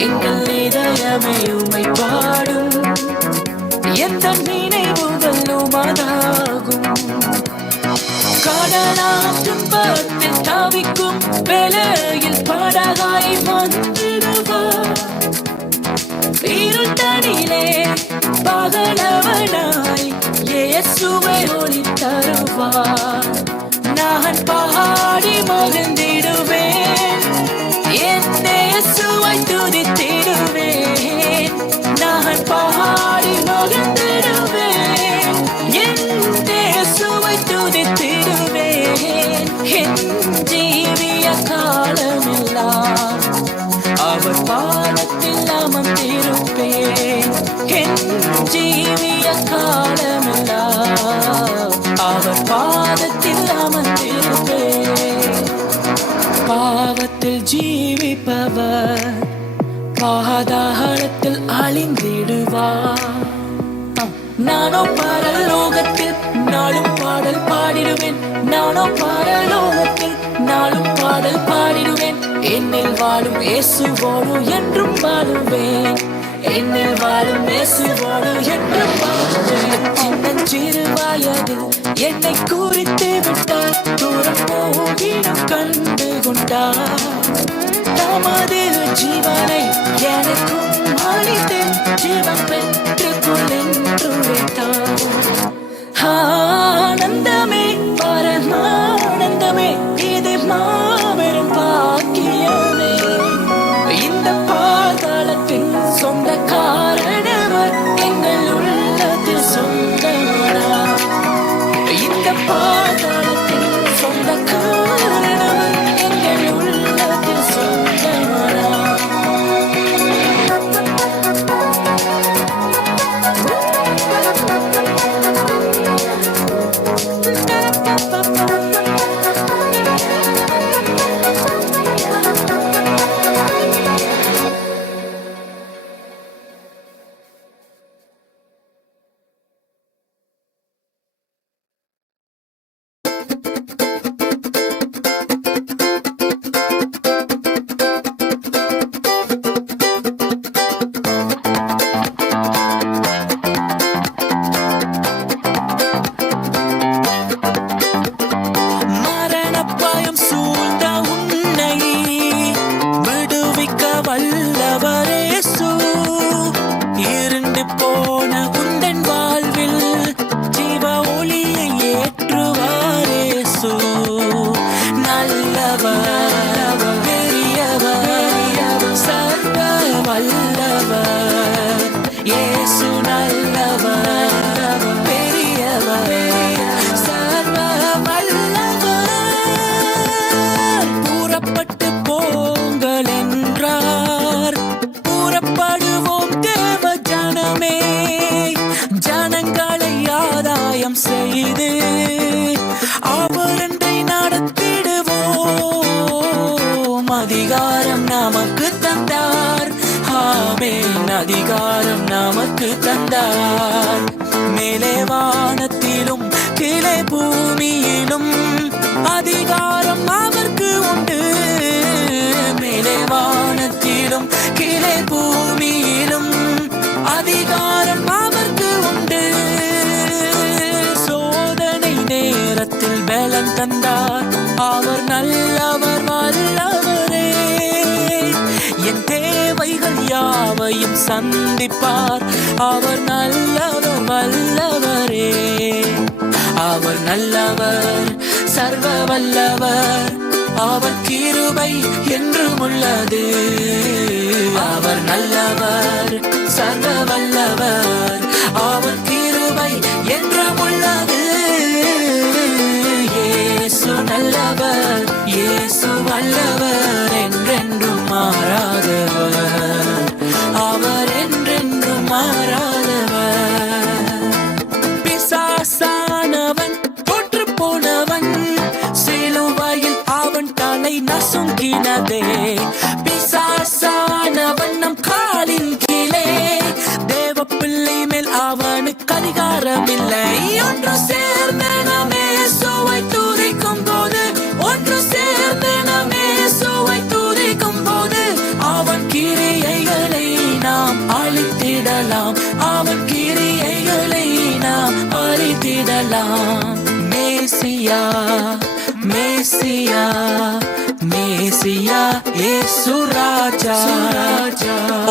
எங்கள் இதயமே உம்மை பாடும், எந்த நினைவுகள் உமதாகும். கடலாம் துன்பத்தில் தவிக்கும் வேளையில் படகாய் வந்திடுவார். இருட்டடிலே பகலவனாய் இயேசுவை ஒளி தருவார். நான் பாடி மகிழ்ந்திடுவேன், என் இயேசுவை துதித்திடுவேன். நான் பாடி மகிழ்ந்திடுவேன், என் இயேசுவை துதித்திடுவேன். என் ஜீவிய காலமெல்லாம் அவர் பாதத்தில் அமர்ந்திருப்பேன். என் ஜீவிய காலமெல்லாம் அவர் பாதத்தில் அமர்ந்திருப்பேன். பாவத்தில் ஜீவிப்பவர் பாதாளத்தில் அழிந்திடுவார். நானோ பரலோகத்தில் நாளும் பாடல் பாடிடுவேன். நானோ பரலோகத்தில் நாளும் பாடல் பாடிடுவேன். என்னில் வாழும் இயேசுவோடு என்றும் வாழுவேன். என்னில் வாழும் இயேசுவோடு என்றும் வாழுவேன். சிறு வயதில் என்னை குறித்து விட்டார், தூரம் போகினும் கண்டு கொண்டார். தமது ஜீவனை எனக்கும் அளித்து ஜீவன் பெற்றுக்கொள் என்று வைத்தார். ஆனந்தமே, பரமானந்தமே, இது மாபெரும் பாக்கியமே. இந்த பாதாளத்தின் சொந்த காரணவர் எங்கள் உள்ளத்தில் சொந்தமானார். இந்த பாதாளத்தின் சொந்த காரணவர் எங்கள் உள்ளத்தில் சொந்தமானார். அவரண்டை நடத்திடுவோம். அதிகாரம் நமக்கு தந்தார், ஆமென். அதிகாரம் நமக்கு தந்தார். மேலே வானத்திலும் கீழே பூமியிலும் அதிகாரம் அவருக்கு உண்டு. மேலே வானத்திலும் கீழே பூமியிலும் அதிகாரம் அவருக்கு உண்டு. சோதனை நேரத்தில் பலன் தந்தார், அவர் நல்லவர் வல்லவரே. என் தேவைகள் யாவையும் சந்திப்பார், அவர் நல்லவர் வல்லவரே. அவர் நல்லவர், சர்வ வல்லவர், அவர் கிருபை என்றும் உள்ளது. அவர் நல்லவர், சர்வ வல்லவர், அவர் கிருபை என்றும் உள்ளது. இயேசு நல்லவர், இயேசு வல்லவர், என்றென்றும் மாறாதவர், அவர் என்றென்றும் மாறாதவர். பிசாசானவன் தோற்று போனவன், சிலுவையில் அவன் தலை நசுங்கினதே. பிசாசானவன் நம் காலின் கீழே, தேவ பிள்ளை மேல் அவனுக்கு அதிகாரம் இல்லை. ஒன்று சேர்ந்த நாம் இயேசுவை துதிக்கும் போது, ஒன்று சேர்ந்த நாம் இயேசுவை துதிக்கும் போது, அவன் கிரியைகளை நாம் அழித்திடலாம், அவன் கிரியைகளை நாம் அழித்திடலாம். மேசியா, மேசியா, மேசியா, இயேசு ராஜா.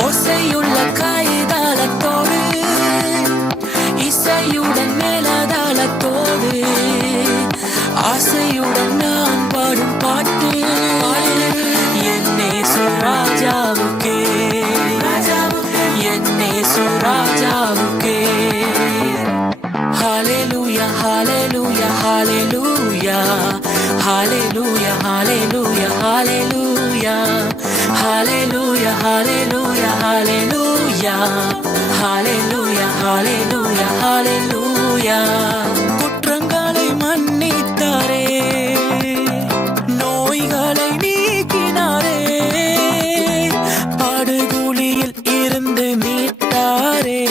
ஓசையுள்ள கைதாளத்தோடு, இசையுடன் மேலதாளத்தோடு, ஆசையுடன் நான் பாடும் பாட்டு என் இயேசு ராஜாவுக்கே, என் இயேசு ராஜாவுக்கே. Hallelujah, hallelujah, hallelujah, hallelujah, hallelujah, hallelujah, hallelujah, hallelujah, hallelujah, hallelujah, hallelujah, hallelujah. குற்றங்களை மன்னித்தாரே, நோய்களை நீக்கினாரே, படுகுழியில் இருந்து மீட்டாரே,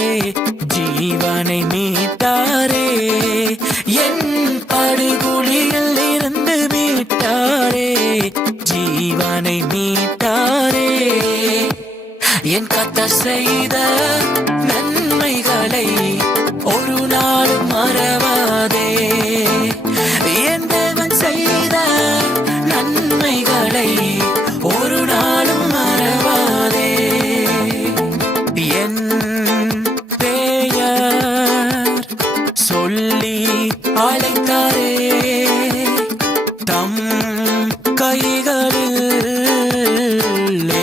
ஜீவனை மீட்டாரே. என் படுகுழியில் இருந்து மீட்டாரே, ஜீவனை மீட்டாரே. என் கர்த்தர் செய்த நன்மைகளை ஒரு நாளும் மறவாதே. என் தேவன் செய்த நன்மைகளை ஒரு நாளும் மறவாதே. என் பெயர் சொல்லி அழைத்தாரே, தம் கைகளில்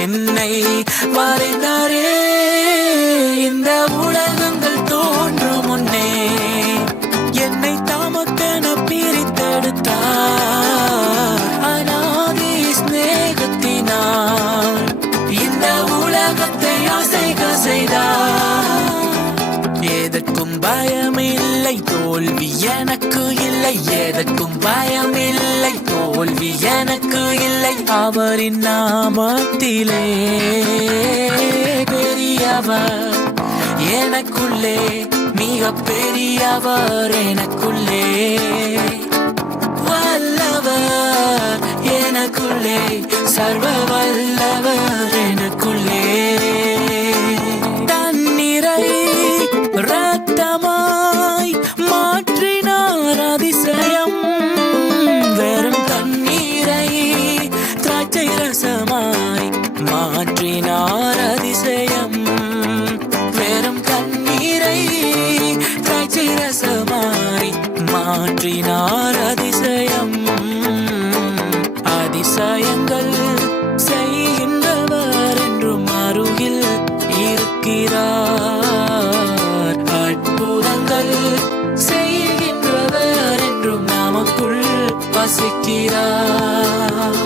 என்னை வரைந்தாரே. இந்த உலகங்கள் தோன்றும் முன்னே என்னை தமக்கென பிரித்தெடுத்தார். அநாதி ஸ்நேகத்தினால் இந்த உலகத்தை அசைக்க செய்தார். எதற்கும் பயமில்லை, தோல்வி எனக்கு இல்லை. எதற்கும் பயமில்லை, தோல்வி எனக்கு இல்லை. அவரின் நாமத்திலே பெரியவர் எனக்குள்ளே, மிக பெரியவர் எனக்குள்ளே. வல்லவர் எனக்குள்ளே, சர்வ வல்லவர் எனக்குள்ளே. தண்ணீரை இரத்தமாய் மாற்றினார் அதிசயம், வெறும் தண்ணீரை திராட்சை ரசமாய் மாற்றினார் அதிசயம். வெறும் தண்ணீரை திராட்சை ரசமாய் மாற்றினார் அதிசயம். அதிசயங்கள் செய்கின்றவர் என்றும் அருகில் இருக்கிறார். அற்புதங்கள் செய்கின்றவர் என்றும் நமக்குள் வசிக்கிறார்.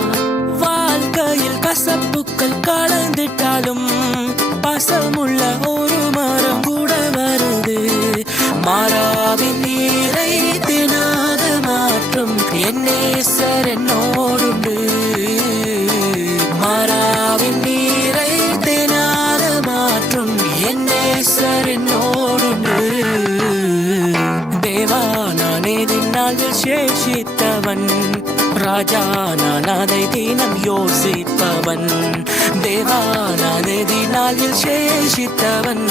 வாழ்க்கையில் கசப்புக்கள் கலந்துட்டாலும் பசமுள்ள ஒரு மரம் கூட வருது. மாறாவின் நீரை தினம் என் நேசர் என்னோடுண்டு. மாறாவின் நீரை தேனாக மாற்றும் என் நேசர் என்னோடுண்டு. தேவா நானே தின்னால் விசேஷித்தவன், ராஜா நான் அதை தினம் யோசிப்பவன். தேவா நான் எதினால் விசேஷித்தவன்,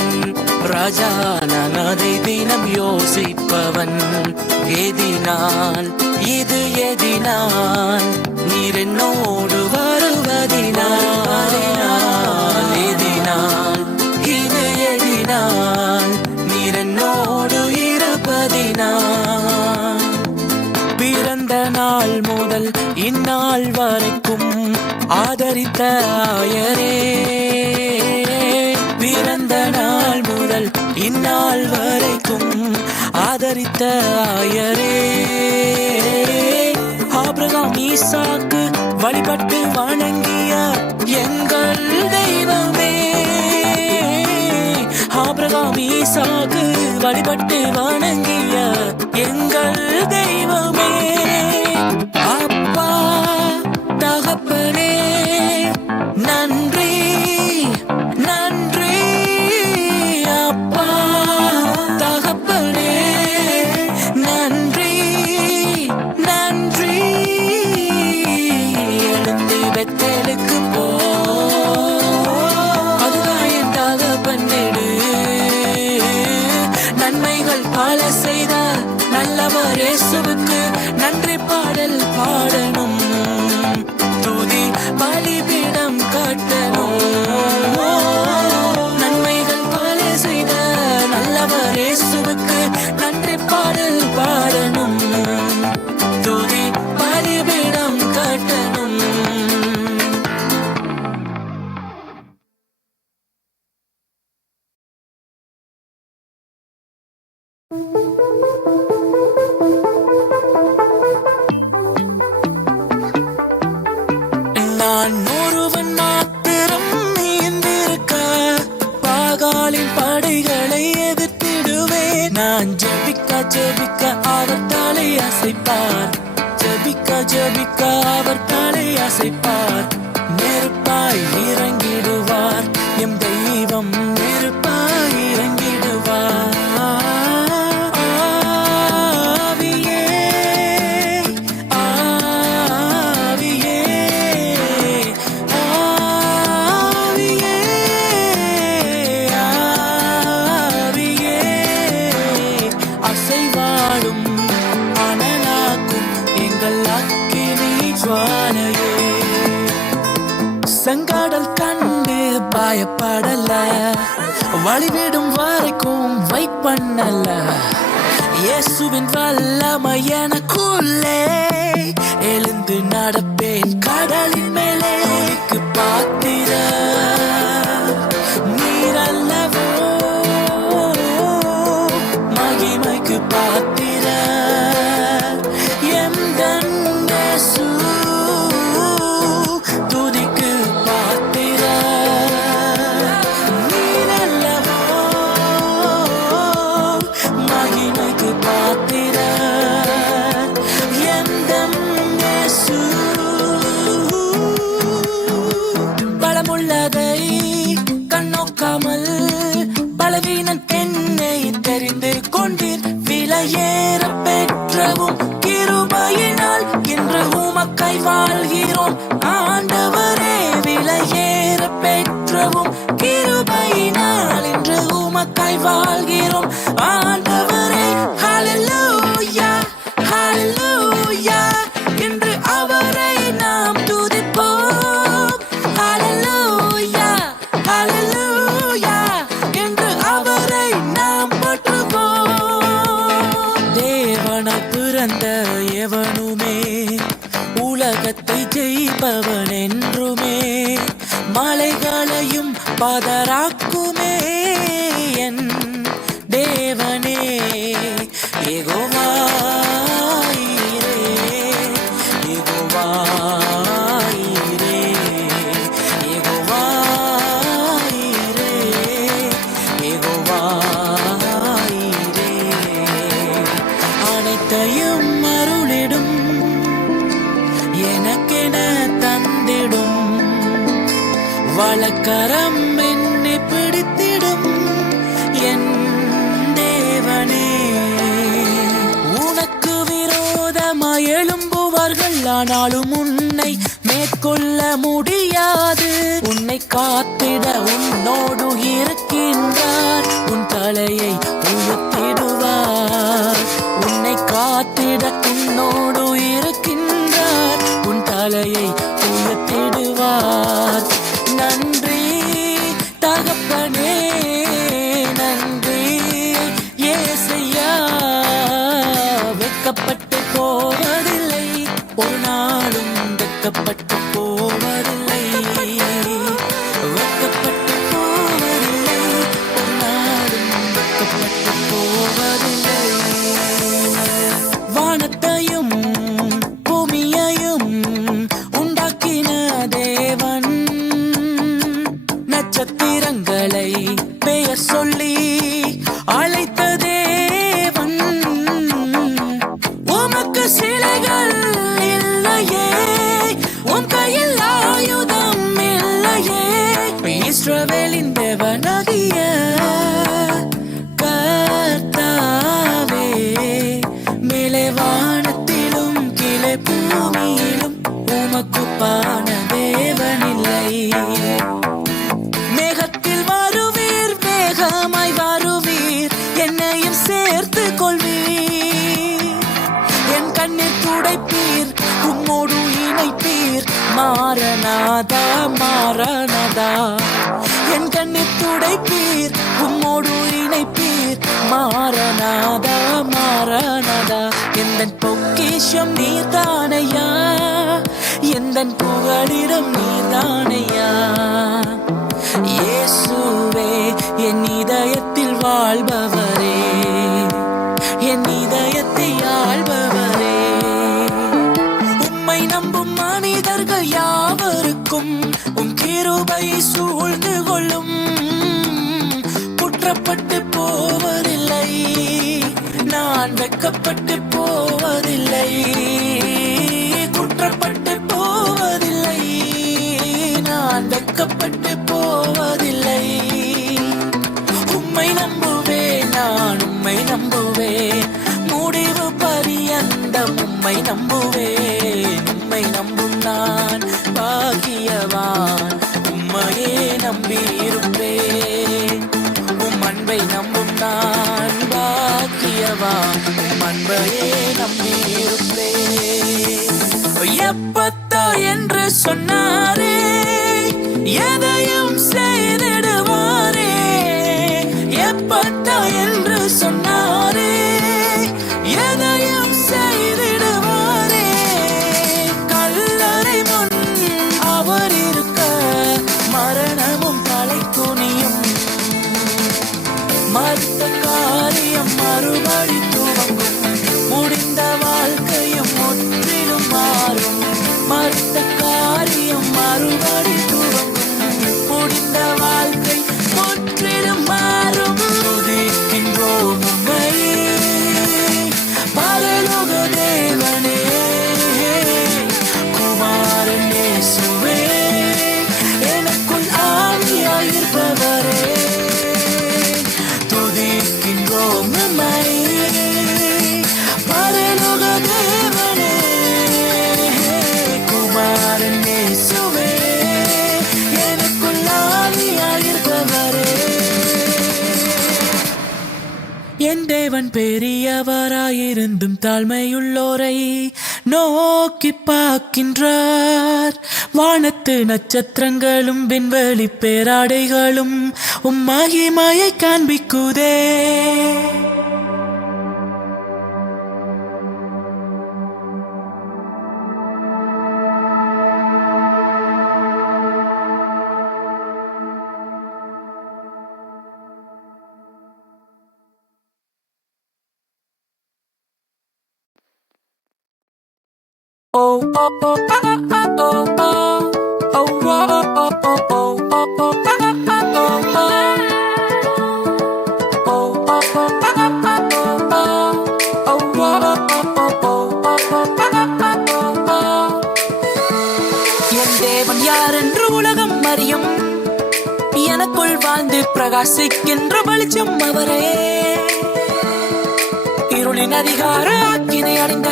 ராஜா நான் அதை தினம் யோசிப்பவன். எதினால் இது எதினால் நீர் என்னோடு வருவதினால், எதினால் இது எதினால் நீர் என்னோடு இருப்பதினால். பிறந்த நாள் முதல் இந்நாள் வரைக்கும் ஆதரித்த ஆயரே, பிறந்த நாள் முதல் இந்நாள் வரைக்கும் ஆதரித்த ஆயரே. ஆபிரகாம் ஈசாக்கு வழிபட்டு வணங்கிய எங்கள் தெய்வமே, ஆபிரகாம் ஈசாக்கு வழிபட்டு வணங்கிய எங்கள் தெய்வமே. அப்பா தகப்பனே நன்றி நன்றி, அப்பா தகப்பனே நன்றி நன்றி. எழுந்து பெத்தலுக்கு போ, அதுதான் என் தகப்பனேடு. நன்மைகள் பல செய்த நல்லவர் இயேசுவுக்கு நன்றி பாடல் பாடணும், துதி பலிபீடம் கட்டணும். நன்மைகள் பல செய்த நல்லவர் இயேசுவுக்கு நன்றி பாடல் பாடணும், துதி பலிபீடம் கட்டணும். நான் ஒருவன் மாத்திரம் நீந்திருக்க பாகாலின் படைகளை எதிர்த்திடுவேன். நான் ஜெபிக்க ஜெபிக்க அவர் தலை அசைப்பார், ஜெபிக்க ஜெபிக்க அவர் தலை அசைப்பார். நெருப்பாய் இறங்கிடுவார் எம் தெய்வம், நெருப்பாய் இறங்கிடுவார். அசைவாடும் அனலாக்கும் எங்கள் அக்கினி ஜுவாலையே. செங்காடல் கண்டு பயப்படல, வழிவிடும் வரைக்கும் வெயிட் பண்ணல. இயேசுவின் வல்லமை எனக்குள்ளே, எழுந்து நடப்பேன் கடலின் மேலே. பாத்திர நீரல்லவோ மகிமைக்கு பாத்திர எந்தன் இயேசு, துதிக்கு பாத்திர நீரல்லவோ மகிமைக்கு பாத்திர எந்தன் இயேசு. பலமுள்ளதை கண்ணோக்காமல் பலவீனன் என்னை தெரிந்து கொண்டீர். விலையேற பெற்றவும் கிருபையினால் இன்று உமக்காய் வாழ்கிறோம் ஆண்டவரே. விலையேற பெற்றவும் கிருபையினால் இன்று உமக்காய் வாழ்கிறோம் ஆண்டவரே. ஹல்லேலூயா ஹல்லேலூயா, இன்று அவரை நாம் துதிப்போம். ஹல்லேலூயா ஹல்லேலூயா, இன்று அவரை நாம் போற்றுவோம். தேவனாய் பிறந்த எவனுமே உலகத்தை ஜெயிப்பவன் என்றுமே, மலைகளையும் பதராக்குமே என் தேவனே. யெகோவா ஈரே, யெகோவா ஈரே, யெகோவா ஈரே, யெகோவா ஈரே. அனைத்தையும் அருளிடும் வழக்கரம் என்னை பிடித்திடும் என் தேவனே. உனக்கு விரோதமாய் எழும்புவார்கள், ஆனாலும் உன்னை மேற்கொள்ள முடியாது. உன்னை காத்திட உன்னோடு இருக்கின்றார், உன் தலையை உயர்த்திடுவார். உன்னை காத்திட உன்னோடு இருக்கின்றார், உன் தலையை உயர்த்திடுவார். நன்றி தகப்பனே, நன்றி ஏசையா. வெட்கப்பட்டு போவதில்லை, ஒரு நாளும் வெட்கப்பட்டு போவதில்லை. வெட்கப்பட்டு போவதில்லை, ஒரு நாளும் வெட்கப்பட்டு போவதில்லை. வானத்தையும் பூமியையும் உண்டாக்கின தேவன், நட்சத்திரங்களை பெயர் சொல்லி அழைத்த தேவன். உமக்கு சிலைகள் இல்லையே, உன் கையில் ஆயுதம் இல்லையே. இஸ்ரவேலின் தேவனாகிய கர்த்தாவே, மேலே வானத்திலும் கீழே பூமியிலும் உமக்குப்பான தேவனில்லை. மேகத்தில் வருவீர், வேகமாய் வருவீர், என்னையும் சேர்த்து கொள்வீர். என் கண்ணீர் துடைப்பீர், உம்மோடு இணைப்பீர். மாரநாதா மாரநாதா, என் கண்ணீர் துடைப்பீர், உம்மோடு இணைப்பீர். மாரநாதா மாரநாதா. எந்தன் பொக்கிஷம் நீர்தானையா, எந்தன் புகழிடம் நீர்தானையா. இயேசுவே என் இதயத்தில் வாழ்பவரே, என் இதயத்தை ஆள்பவரே. உம்மை நம்பும் மனிதர்கள் யாவருக்கும் உம் கிருபை சூழ்ந்து கொள்ளும். குற்றப்பட்டு போவதில்லை, நான் வெட்கப்பட்டு போவதில்லை. குற்றப்பட்டு போவதில்லை, நான் வெட்கப்பட்டு போவதில்லை. உம்மை நம்புவேன், நான் உம்மை நம்புவேன். முடிவு பரியந்தம் உம்மை நம்புவேன். உம்மை நம்பும் நான் பாக்கியவான், உம்மையே நம்பியிருப்பேன். உம் அன்பை நம்பும் நான் பாக்கியவான், உம் அன்பையே நம்பியிருப்பேன். எப்பத்தா என்று சொன்னாரே, எதையும் செய்திடுவாரே. எப்பத்தா என்று சொன்னாரே, எதையும் செய்திடுவாரே. கல்லறை முன் அவர் இருக்க, மரணமும் தலை குனியும். மறுத்த காரியம் மறுபடி துவங்கும், முடிந்த வாழ்க்கையும் முற்றிலும் மாறும். மறுத்த காரியம் மறுபடி துவங்கும், முடிந்த வாழ்க்கை முற்றிலும் மாறும். துதிக்கின்றோம் உம்மை பரலோக தேவனே, குமாரன் இயேசுவே, எனக்குள் ஆவியாயிருப்பவரே. துதிக்கின்றோம் உம்மை பரலோக தேவனே, குமாரன் இயேசுவே, எனக்குள் ஆவியாயிருப்பவரே. என் தேவன் பெரியவராயிருந்தும் தாழ்மையுள்ளோரை நோக்கி பார்க்கின்றார். வானத்து நட்சத்திரங்களும் விண்வெளி பேராடைகளும் உம் மகிமையை காண்பிக்குதே. Oh, oh, oh, ah, ah, oh, oh. Oh, oh, oh, oh, oh, oh, oh, oh, ah, ah, oh, oh. Oh, oh, oh, ah, ah, oh, oh. Oh, oh, oh, oh, oh, oh, ah, ah, oh, oh. என் தேவன் யார் என்று உலகம் அறியும், வாழ்ந்து பிரகாசிக்கின்ற வெளிச்சம் அவரே. இருளின் அதிகார ஆக்கினை அடைந்த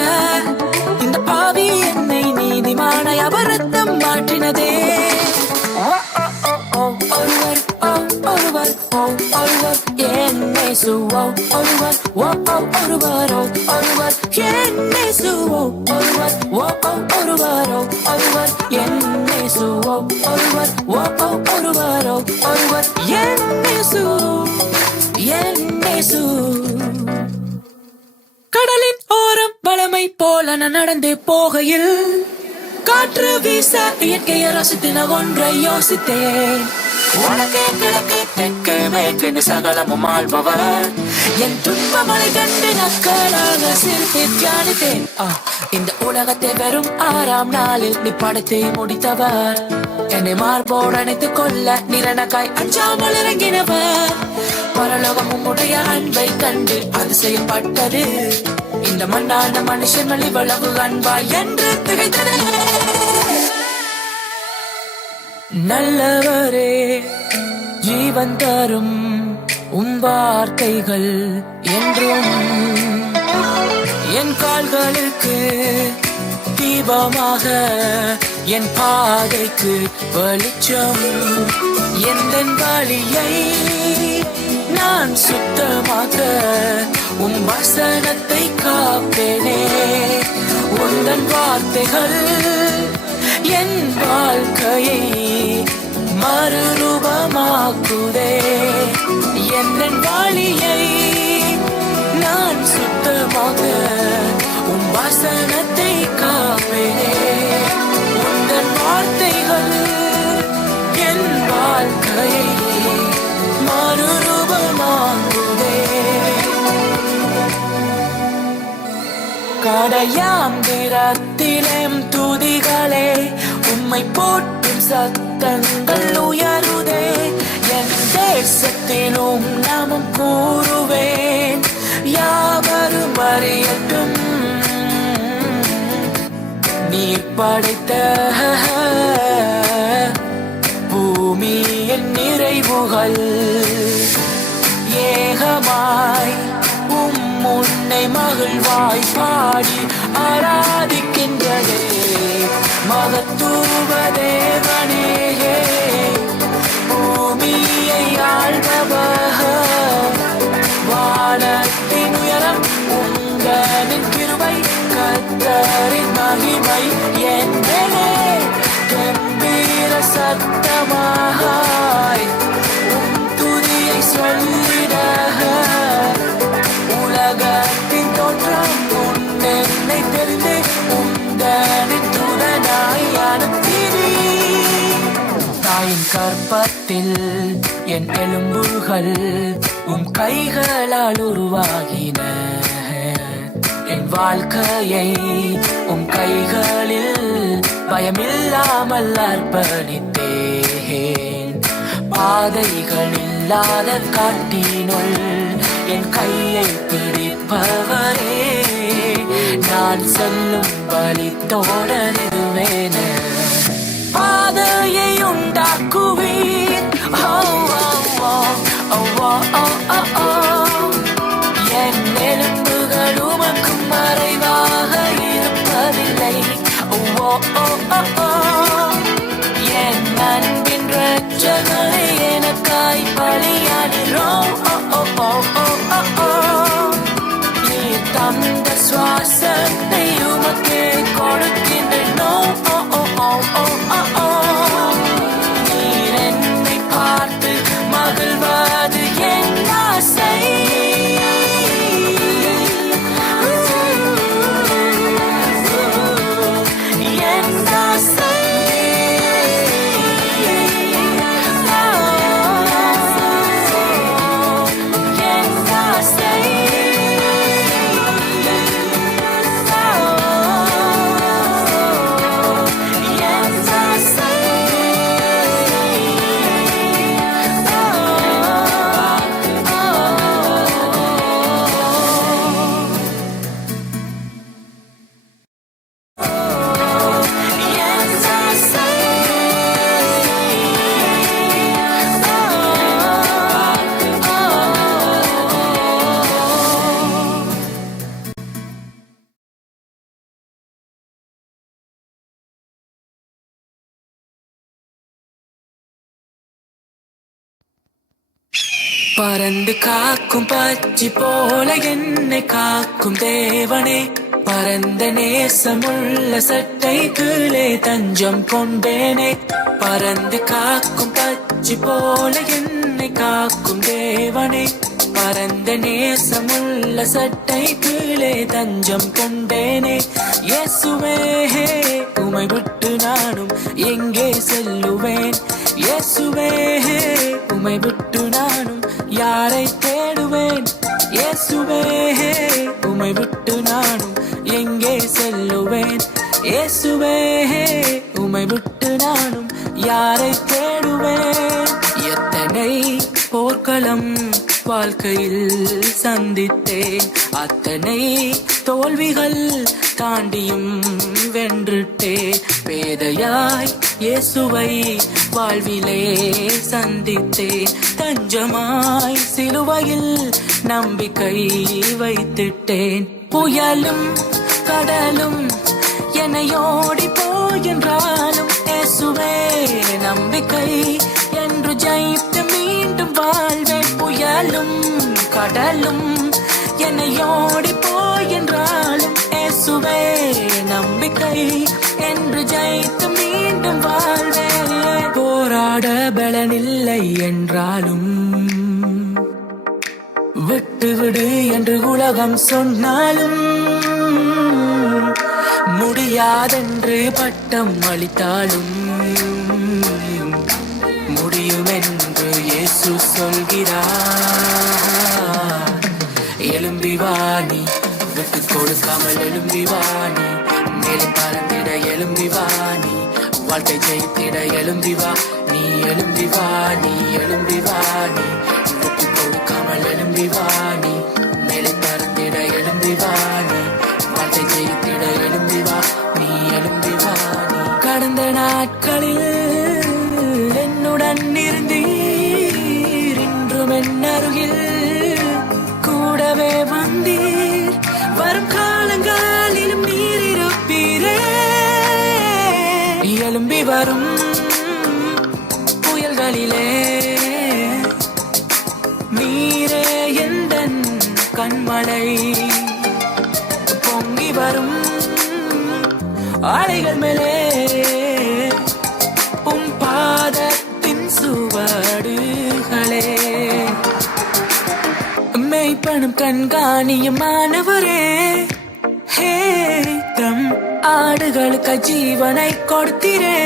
இந்த பாவி என்னை நீதிமானாய் அவர் ரத்தம் மாற்றினதே. ஒருவர் ஒருவர் ஒருவர் என் இயேசு ஒருவர் ஒருவர் ஒருவர் என் இயேசு ஒருவர் ஒருவர் ஒருவர் என் இயேசு ஒருவர் ஒருவர் ஒருவர் என் இயேசு என் இயேசு. கடலின் ஓரம் பழமை போல நான் நடந்து போகையில் காற்று வீச இயற்கையை ரசித்து நான் ஒன்றை யோசித்தேன். உனக்கே கிழக்கு தெற்கு மேற்கு சகலமும் ஆள்பவர் என் துன்பமலை கண்டு நக்கலாக சிரித்து தியானித்தேன். இந்த உலகத்தை வெறும் 6ஆம் நாளில் நீ படைத்து முடித்தவர். என்னை மார்போடு அணைத்துக் கொள்ள நிரணக்காய் அஞ்சாமல் இறங்கினவர். பரலோகம் உம்முடைய அன்பை கண்டு அதிசயப்பட்டது. இந்த மண்ணான மனுஷன் இவ்வளவு அன்பா என்று திகைத்தது. நல்லவரே, ஜீவன் தரும் வார்த்தைகள் என்றும் என் கால்களுக்கு தீபமாக, என் பாதைக்கு வெளிச்சம். எந்த வழியை நான் சுத்தமாக வசனத்தை காப்பேனே. உந்தன் வார்த்தைகள் என் வாழ்க்கையை மறுரூபமாக்குதே. என் வழியை நான் சுத்தமாக வசனத்தை காப்பேனே. உந்தன் வார்த்தைகள் என் வாழ்க்கையை மறுரூபமாக்குதே. கடையாம் திறத்திலேம் துதிகளே, உம்மை போற்றும் சத்தங்கள் உயருதே. என் தேசத்திலும் நாமம் கூறுவேன், யாவரும் அறியட்டும் நீர் படைத்த பூமியின் நிறைவுகள். ஏகமாய் உன்னை மகிழ்வாய் பாடி ஆராதிக்கின்றதே. மகத்துவ தேவனே, பூமியை ஆள்பவர். வானத்தின் உயரம் உங்களின் கிருபை, கர்த்தரின் மகிமை என் மேலே கம்பீர சத்தமாய் துதியை சொல்லிட. உலகத்தின் தோற்றம் என்னை தெரிந்து உந்தனின் துதனாய் அனுப்பினீ. தாயின் கற்பத்தில் என் எலும்புகள் கைகளால் உருவாகின. என் வாழ்க்கையை கைகளில் பயமில்லாமல் அர்ப்பணித்தேன். பாதைகள் இல்லாத காட்டினுள் என் கையை பிடிப்பவரே. நான் சொல்லும் வழி தொடருவேன. பாதையை உண்டாக்குவீர். என் எலும்புகள் உமக்கும் மறைவாக இருப்பதில்லை. என் அன்பின் ரட்சகரை எனக்காய் பலியாடுறோம். நீர் தந்த சுவாசத்தை உமக்கே கொடுக்கின்றனோ. நீர் என்னை பார்த்து மகிழ்வது என் ஆசை. என் ஆசை. என் ஆசை. பறந்து காக்கும் பச்சி போல என்னை காக்கும் தேவனே, பரந்த நேசமுள்ள சட்டை கீழே தஞ்சம் கொண்டேனே. பறந்து காக்கும் பச்சி போல என்னை காக்கும் தேவனே, பரந்த நேசமுள்ள சட்டை கீழே தஞ்சம் கொண்டேனே. இயேசுவே உமை விட்டு நானும் எங்கே செல்லுவேன்? இயேசுவே உமை விட்டு நானும் யாரை தேடுவேன்? இயேசுவே உமை விட்டு நானும் எங்கே செல்லுவேன்? இயேசுவே உமை விட்டு நானும் யாரை தேடுவேன்? எத்தனை போர்க்களம் வாழ்க்கையில் சந்தித்தேன், அத்தனை தோல்விகள் தாண்டியும் வென்றுட்டேன். பேதையாய் இயேசுவை வாழ்விலே சந்தித்தேன், தஞ்சமாய் சிலுவையில் நம்பிக்கை வைத்திட்டேன். புயலும் கடலும் என்னையோடி போகின்றாலும் இயேசுவே நம்பிக்கை என்று ஜெயித்து மீண்டும் வாழ்வேன். புயலும் கடலும் என்னையோடி போகின்றாலும் இயேசுவே நம்பிக்கை என்று ஜெயித்து மீண்டும் வாழ்வேன். போராட பலனில்லை என்றாலும், விட்டுவிடு என்று உலகம் சொன்னாலும், முடியாதென்று பட்டம் அளித்தாலும், முடியும் என்று இயேசு சொல்கிறார். எழும்பி வாணி விட்டு கொடுக்காமல் எழும்பி வாணி, மேலே பறந்திட எழும்பி வாணி, வாழ்க்கை ஜெயித்திட எழும்பி வா நீ. எழும்பி வாணி எழும்பி வாணி, விட்டு கொடுக்காமல் எழும்பி வாணி, மேலே பறந்திட எழும்பி வாணி, வாழ்க்கை ஜெயித்திட எழும்பி வா நீ. எழும்பி வாணி. கடந்த நாட்களில் என்னுடன் இருந்தீர், இன்றும் என் அருகில் கூடவே வந்தீர். வரும் காலங்களிலும் நீர் இருப்பீரே. எழும்பி வரும் புயல்களிலே நீரே எந்தன் கண்மலை. பொங்கி வரும் அலைகள் மேலே உம் பாதத்தின் சுவடுகளே. மெய்ப்பனும் கண்காணியுமானவரே, ஹே தம் ஆடுகளுக்கு ஜீவனை கொடுத்திரே.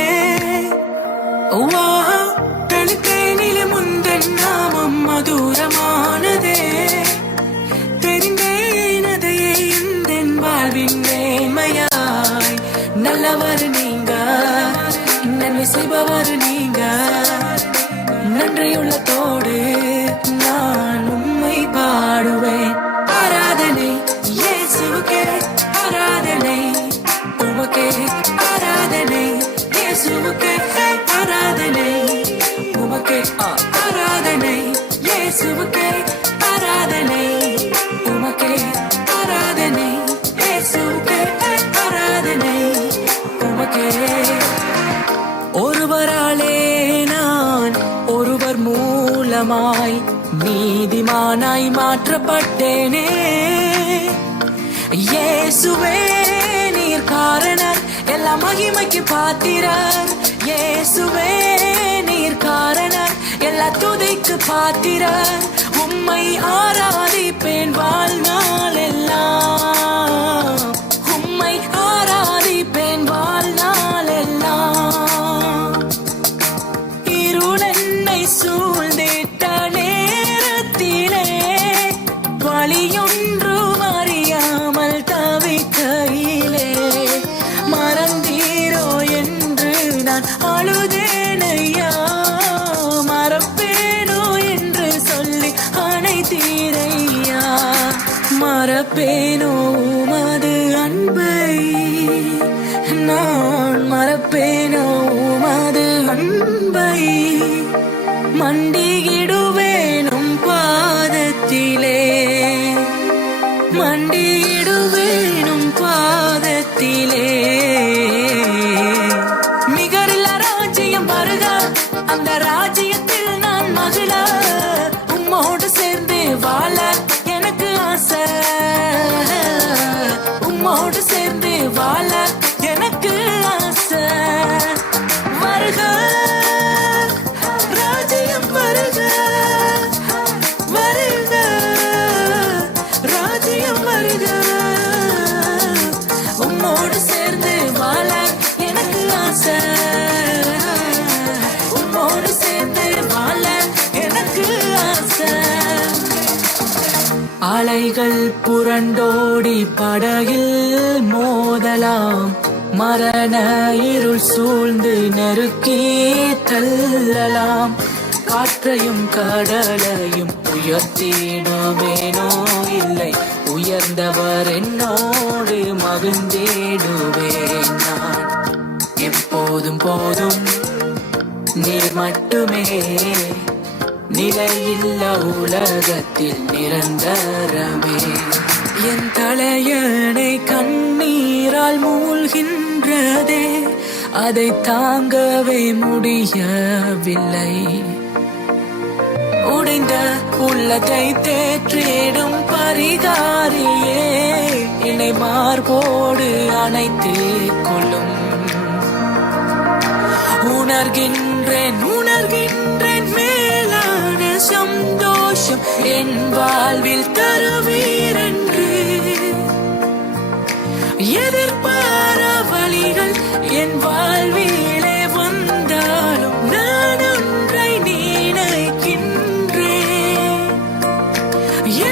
தெளித்தேனிலே முந்தன் நாமம் மதுரமானதே, தெரிந்தேனதையே எந்தன் வாழ்வின் மேன்மையாய். நல்லவர் நீங்க, நன்மை செய்பவர் நீங்க, நன்றியுள்ளத்தோடு நான் உம்மை பாடுவேன். ஆராதனை இயேசுவுக்கே, ஆராதனை உமக்கே, ஆராதனை இயேசுவுக்கே, ஆராதனை உமக்கே, ஆராதனை இயேசுவுக்கே, ஆராதனை உமக்கே, ஆராதனை இயேசுவுக்கே, ஆராதனை உமக்கே. ஒருவராலே நான் ஒருவர் மூலமாய் நீதிமானாய் மாற்றப்பட்டேனே. இயேசுவே நீர் காரணர், எல்லா மகிமைக்கு பாத்திரர். இயேசுவே நீர் காரணர், எல்லா துதிக்கு பாத்திரர். உம்மை ஆராதிப்பேன் வாழ்நாள் எல்லாம், உம்மை ஆராதிப்பேன் வாழ்நாள் எல்லாம். இருள் என்னை சூழ்ந்திட்ட நேரத்திலே, வழியொன்றும் அறியாமல் தவிக்கையிலே, மறந்தீரோ என்று நான் அழுதேனையா. மறப்பேனோ என்று சொல்லி அணைத்தீரையா. மறப்பேனோ வாழ எனக்கு ஆசை. வருக ராஜ்யம் வருக, வருக ராஜ்யம் வருக. உம்மோடு சேர்ந்து வாழ எனக்கு ஆசை. உம்மோடு சேர்ந்து வாழ எனக்கு ஆசை. அலைகள் புரண்டோடி படகில் மோதலாம், மரண இருள் சூழ்ந்து நெருக்கி தள்ளலாம். காற்றையும் கடலையும் உயர்த்திடுவேனோ இல்லை, உயர்ந்தவர் என்னோடு மகிழ்ந்திடுவேன் நான். எப்போதும் போதும் நீர் மட்டுமே, நிலையில்ல உலகத்தில் நிரந்தரமே. என் தலையணை கண்ணீரால் மூழ்கின்றதே, அதை தாங்கவே முடியவில்லை. உடைந்த உள்ளத்தை தேற்றிடும் பரிகாரியே, என்னை மார்போடு அணைத்துக் கொள்ளும். உணர்கின்றேன் மேலான சந்தோஷம் என் வாழ்வில் தருவீரென்று. எதிர்பார வழிகள் என் வாழ்விலே வந்தாலும் நான் ஒன்றை நினைக்கின்றேன்.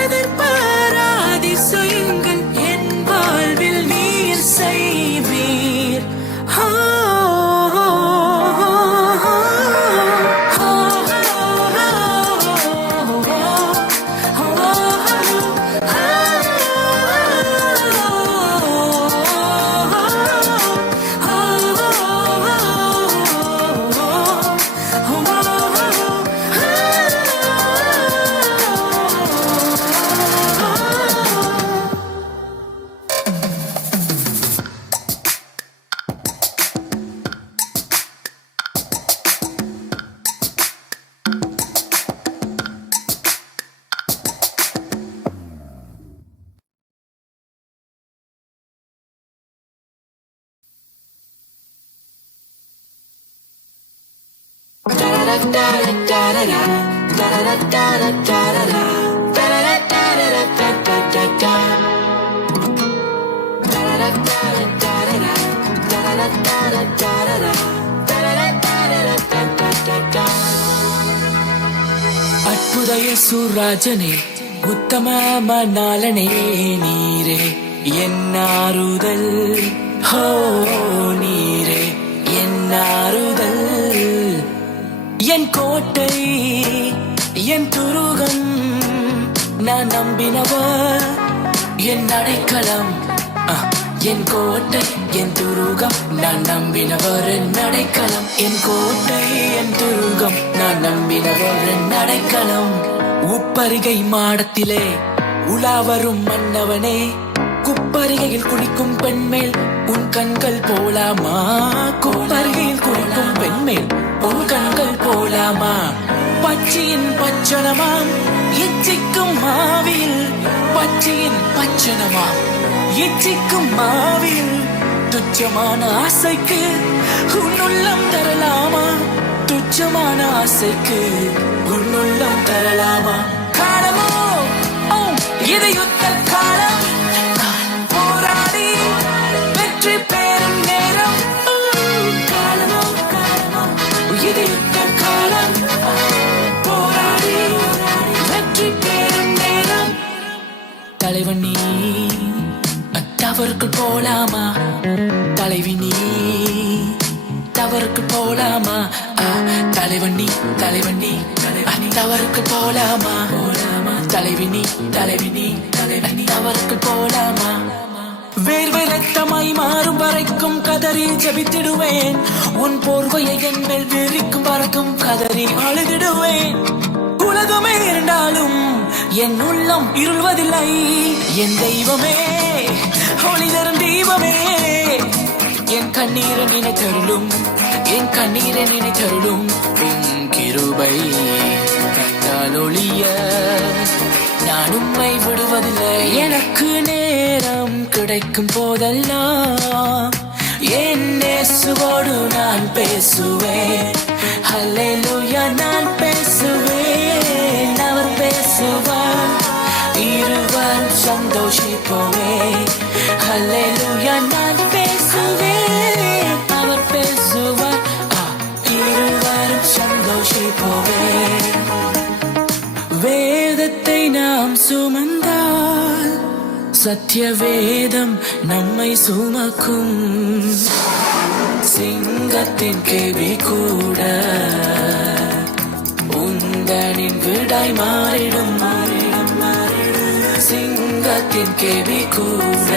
எதிர்பார அதிசயங்கள் என் வாழ்வில் நீர் செய்வீர். அற்புத இயேசுராஜனே, உத்தம மணாளனே, நீரே என் ஆறுதல். ஹோ நீரே என் ஆறுதல். என் கோட்டை என் துருகம், நான் நம்பினவர் என் அடைக்கலம். என் கோட்டை என் துருகம், நான் நம்பினவர் என் அடைக்கலம். என் கோட்டை என் துருகம், நான் நம்பினவர் என் அடைக்கலம். உப்பரிகை மாடத்திலே உலாவரும் மன்னவனே, குப்பரிகையில் குளிக்கும் பெண்மேல் உன் கண்கள் போலாமா? குப்பரிகையில் குளிக்கும் பெண்மேல் உன் கண்கள் போலாமா? பச்சையின் பச்சனமாம் இச்சிக்கும் மாவில், பச்சையின் பச்சனமாம் இச்சிக்கும் மாவில். துச்சமான ஆசைக்கு உன்னுள்ளம் தரலாமா? துச்சமான ஆசைக்கு உன்னுள்ளம் தரலாமா? காலமோ இது யுத்த காலம், போராடி வெற்றி பெறும் நேரம். காலமோ இது யுத்த காலம், போராடி வெற்றி பெறும் நேரம். தலைவன் நீ தவறுக்கு போலாமா? தலைவி நீ தவறுக்கு போலாமா? தலைவன் நீ தவறுக்கு போலாமா? தலைவி நீ தவறுக்கு போலாமா? வேர்வை ரத்தமாய் மாறும் வரைக்கும் கதறி ஜபித்திடுவேன். உன் போர்வையை என் மேல் விரிக்கும் வரைக்கும் கதறி அழுதிடுவேன். உலகமே இருந்தாலும் என் உள்ளம் இருள்வதில்லை. என் தெய்வமே, ஒளி தரும் தெய்வமே, என் கண்ணீரை நினைத்தருளும், என் கண்ணீரை நினைத்தருளும். கிருபை கண்டால் ஒளிய நான் உம்மை விடுவதில்லை. எனக்கு நேரம் கிடைக்கும் போதெல்லாம் என் இயேசுவோடு நான் பேசுவேன். ஹல்லேலூயா நான் பேசுவேன், அவர் பேசுவார், இருவர் சந்தோஷிப்போமே. ஹல்லேலூயா நான் பேசுவேன், அவர் பேசுவார், இருவர் சந்தோஷிப்போமே. வேதத்தை நாம் சுமந்தால் சத்திய வேதம் நம்மை சுமக்கும். சிங்கத்தின் கேள்வி கூட உந்தனின் விடாய் மாறிடும், மாறிடும், மாறிடும். சிங்கத்தின் கேள்வி கூட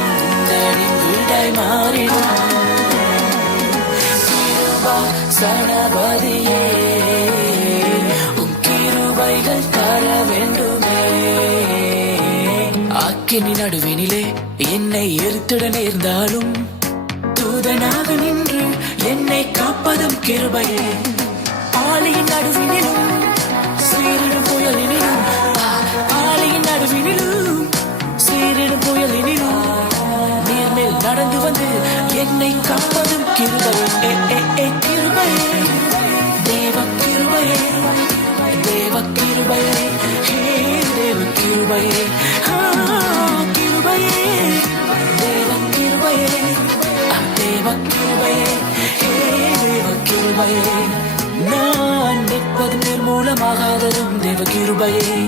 உந்தனின் விடாய் மாறிடும். கிருபா சனபதியே கிருபைகள் தர வேண்டுமே. அக்கினி நடுவினிலே என்னை எரித்திட நேர்ந்தாலும் தூதனாக நின்று என்னை காப்பதும் கிருபையே. ஆளியின் நடுவினிலும் சீரிடும் புயலினிலும், ஆளியின் நடுவினிலும் சீரிடும் புயலினிலும் நீர்மேல் நடந்து வந்து என்னை காப்பதும் கிருபையே. கிருபையே, தேவ கிருபையே, தேவ கிருபையே, ஹே தேவ கிருபையே, கிருபையே, தேவ கிருபையே, தேவ கிருபையே, ஹே தேவ கிருபையே. நான் நிற்பதும் நிர்மூலமாகாததும் தேவ கிருபையே.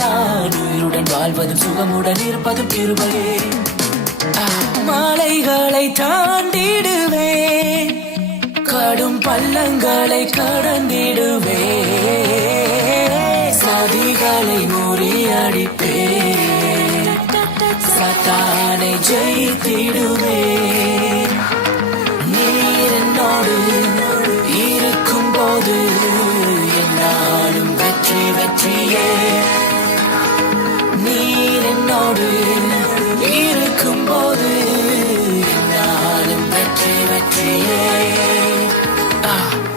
நான் உயிருடன் வாழ்வதும் சுகமுடன் இருப்பதும் கிருபையே. மலைகளை தாண்டிடுவேன், கடும் பள்ளங்களை கடந்திடுவே, சதிகளை முறியடிப்பே, சத்தானை ஜெயித்திடுவே. நீர் என்னோடு இருக்கும் போது என்னாலும் வெற்றி வெற்றியே. நீர் என்னோடு இருக்கும் போது என்னாலும் வெற்றி வெற்றியே.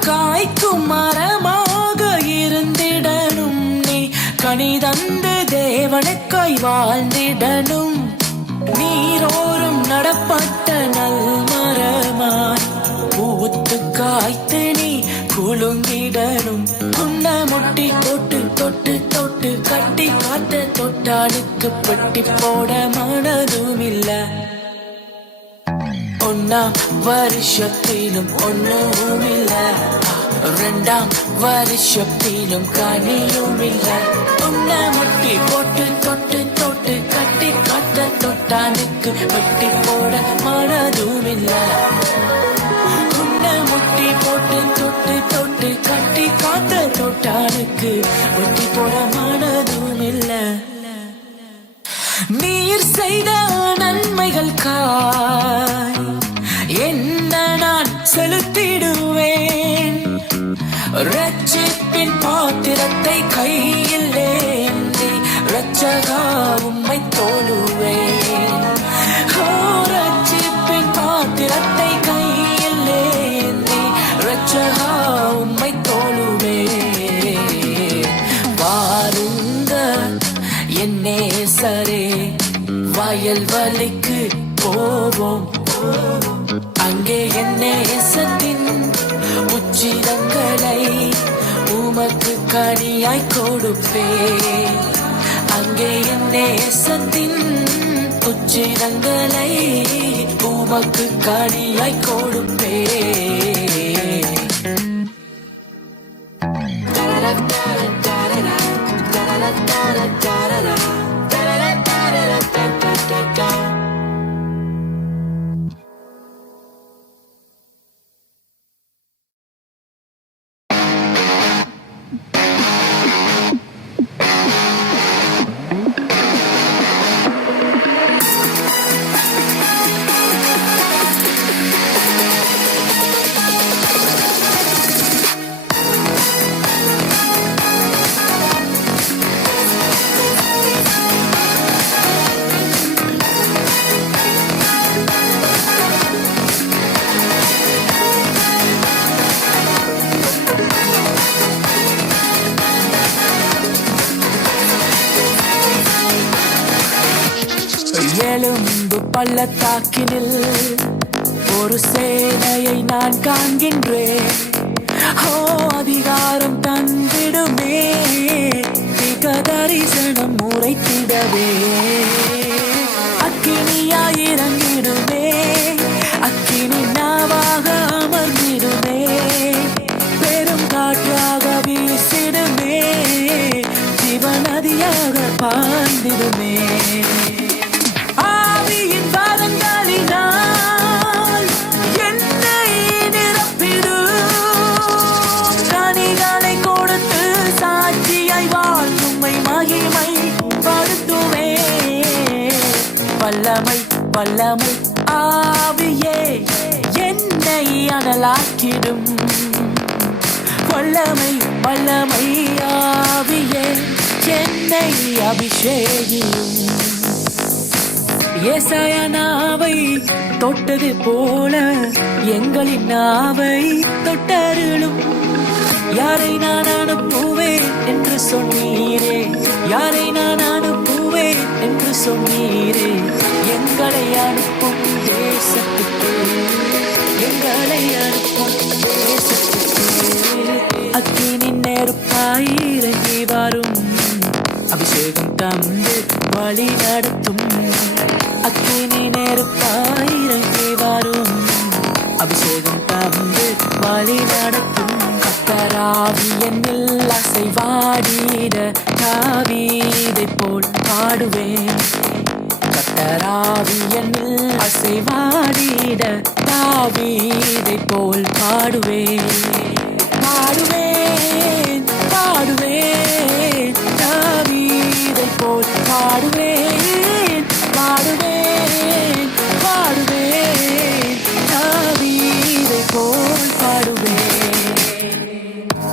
காய்க்கும் மரமாக இருந்திடனும், நீ கனி தந்து தேவனுக்காய் வாழ்ந்திடனும். நீரோரும் நடப்பட்ட நல் மரமாய் பூத்து காய்த்து நீ குலுங்கிடனும். உன்ன முட்டி தொட்டு தொட்டு தொட்டு கட்டி காத்த தொட்டாளுக்கு பெட்டி போட மனதும் இல்ல. ஒன்னாம் வருஷத்திலும் ஒன்னும் இல்ல, ரெண்டாம் வருஷத்திலும் கனியும் இல்ல. உன்ன முட்டி போட்டு தொட்டு தொட்டு கட்டி காத்த தொட்டானுக்கு வெட்டி போட மனதும் இல்ல. உன்ன முட்டி போட்டு தொட்டு தொட்டு கட்டி காத்த தொட்டானுக்கு வெட்டி போட மனதும் இல்ல. நீர் செய்த நன்மைகள் காய் என்ன நான் செலுத்திடுவேன். ரட்சிப்பின் பாத்திரத்தை கையில் ஏந்தி ரட்சகா உம்மை தோழுவேன். ரட்சிப்பின் பாத்திரத்தை கையில் ஏந்தி ரட்சகா உம்மை தோழுவேன். வாருங்க என் நேசரே, வயல்வெளிக்கு போவோம், அங்கே என் நேசத்தின் உச்சிதங்களை உமக்கு கனியாய் கொடுப்பேன். அங்கே என் நேசத்தின் உச்சிதங்களை உமக்கு கனியாய் கொடுப்பேன். அன்பு பள்ளத்தாக்கினில் ஒரு சேனையை நான் காண்கின்றேன். ஓ, அதிகாரம் தந்திடுமே, திக தரிசனம் உரைத்திடவே. அக்கினியாய் இறங்கிடுமே, அக்கினி நாவாக அமர்ந்திடுமே, பெரும் காற்றாக வீசிடுமே, ஜீவநதியாக பாய்ந்திடுமே. ஆவியின் வாரங்களினால் என்னை நிரப்பிடும், கனிகளை கொடுத்து சாட்சியாய் வாழ்வுமை மகிமை படுத்துவே. வல்லமை வல்லமை ஆவியே என்னை அனலாக்கிடும், வல்லமை வல்லமை ஆவியே என்னை அபிஷேகியும். ஏசாயா நாவை தொட்டது போல எங்களின் நாவை தொட்டருளும். யாரை நான் அனுப்புவேன் என்று சொன்னீரே, யாரை நான் அனுப்புவேன் என்று சொன்னீரே. எங்களை அனுப்பும் தேசத்துக்கு, எங்களை அனுப்பும் தேசத்துக்கு. அக்கினின் நெருப்பாய் இறங்கி வரும், அபிஷேகம் தந்து வழி நடத்தும். அக்கினி நெருப்பாய் இறங்கி வரும், அபிஷேகம் தந்து வழி நடத்தும். கர்த்தராவி என்னில் அசைவாடிட தாவீதை போல் பாடுவேன். கர்த்தராவி என்னில் அசைவாடிட தாவீதை போல் பாடுவேன். பாடுவேன் பாடுவேன் தாவீதை போல் பாடுவேன். பாடுவேன் பாடுவேன் தாவீதை போல் பாடுவேன்.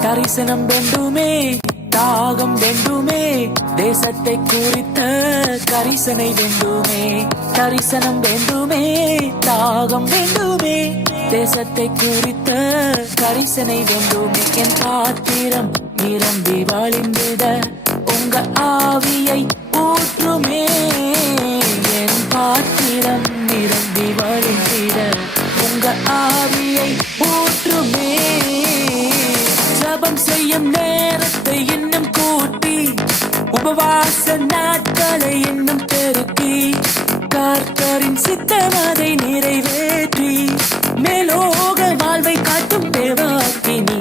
தரிசனம் வேண்டுமே, தாகம் வேண்டுமே, தேசத்தை குறித்த கரிசனை வேண்டுமே. தரிசனம் வேண்டுமே, தாகம் வேண்டுமே, தேசத்தை குறித்த கரிசனை வேண்டுமே. என் பாத்திரம் நிரம்பி வழிந்திட உங்க ஆவியை ஊற்றுமே. என் பாத்திரம் நிரம்பி வழிந்திட உங்க ஆவியை ஊற்றுமே. ஜபம் செய்யும் நேரத்தை இன்னும் கூட்டி, உபவாச நாட்களை இன்னும் பெருக்கி, கர்த்தரின் சித்தம் அதை நிறைவேற்றி, மேலோக வாழ்வை காட்டும் தேவாக்கினி.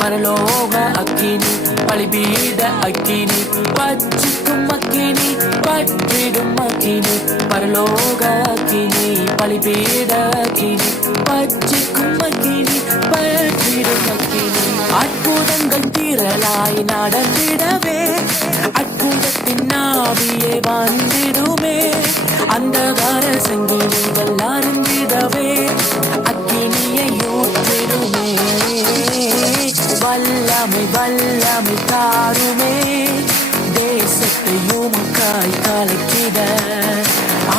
பரலோக அக்கினி, பலிபீட அக்கினி, பட்சிக்கும் அக்கினி, பற்றிடும் அக்கினி. பரலோக அக்கினி, பலிபீட அக்கினி, பட்சிக்கும் அக்கினி, பற்றிடும் அக்கினி. அற்புதங்கள் திரளாய் நடந்திடவே, அற்புதத்தின் ஆவியே வந்திடுமே. அந்தகார சங்கிலிகள் அருந்திடவே, அக்கினியை ஊற்றிடுமே. வல்லமை வல்லமை தாருமே, தேசத்தை உமக்காய் கலக்கிட.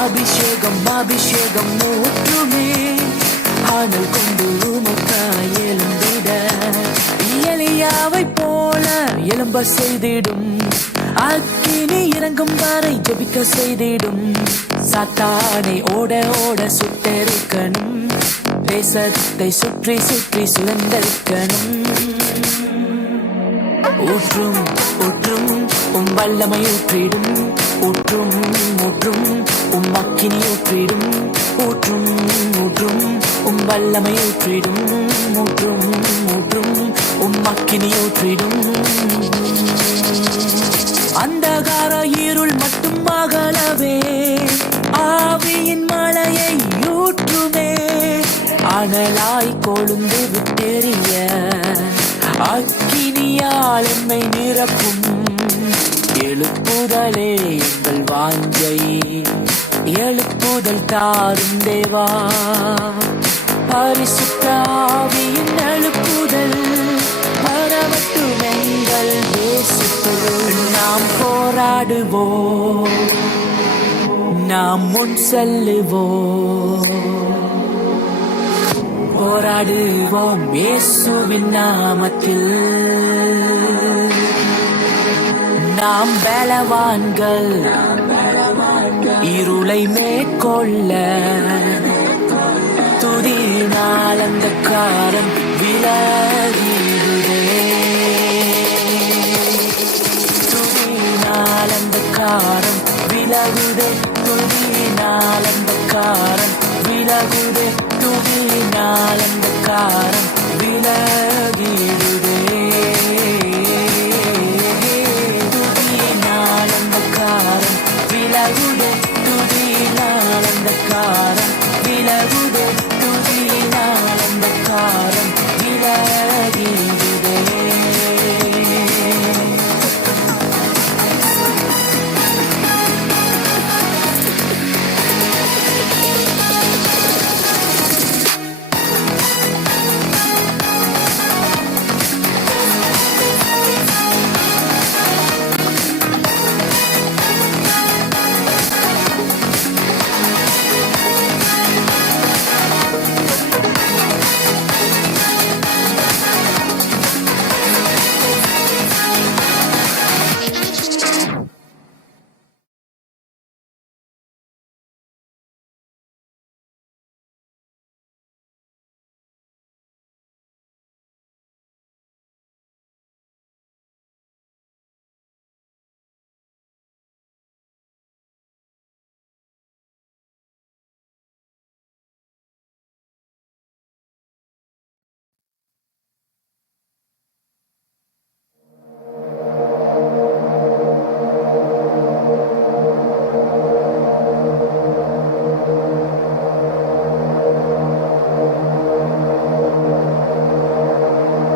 அபிஷேகம் அபிஷேகம் ஊற்றுமே, ஆனல் கொண்டு உமக்காய் எழுந்திட. எலியாவை போல எழும்ப செய்திடும், அக்கினி இறங்கும் வரை ஜெபிக்க செய்திடும். சாத்தானை ஓட ஓட சுட்டெரிக்கணும், தேசத்தை சுற்றி சுற்றி சுழந்தரிக்கணும். ஊற்றும் ஊற்றும் வல்லமை ஊற்றிடும், ஊற்றும் ஊற்றும் அக்கினி ஊற்றிடும். ஊற்றும் ஊற்றும் வல்லமை ஊற்றிடும், ஊற்றும் ஊற்றும் அக்கினி ஊற்றிடும். அந்தகார இருள் மட்டும் அகலவே, ஆவியின் மழையை ஊற்றுமே. அனலாய் கொழுந்து விட்டெறிய, அக்கினியால் என்னை நிரப்பும். எழுப்புதலே எங்கள் வாஞ்சை, எழுப்புதல் தாரும் தேவா. பரிசுத்த ஆவியின் எழுப்புதல் பரவட்டும் எங்கள் தேசத்தில். நாம் போராடுவோம், நாம் முன் செல்லுவோம். போராடுவோம் இயேசுவின் நாமத்தில். நாம் பலவான்கள், இருளை மேற்கொள்ள துதியினால் அந்த காரம் விலகிடுதே. துதியினால் அந்த காரம் விலகுதே. துதியினால் அந்த காரம் விலகுதே. துதியினால் அந்த காரம் விலகிடுதே. துதியினால் அந்த காரம் விலகுதே. துதியினால் அந்த காரம் விலகுதே. துதியினால் அந்த காரம் விலகிடுதே.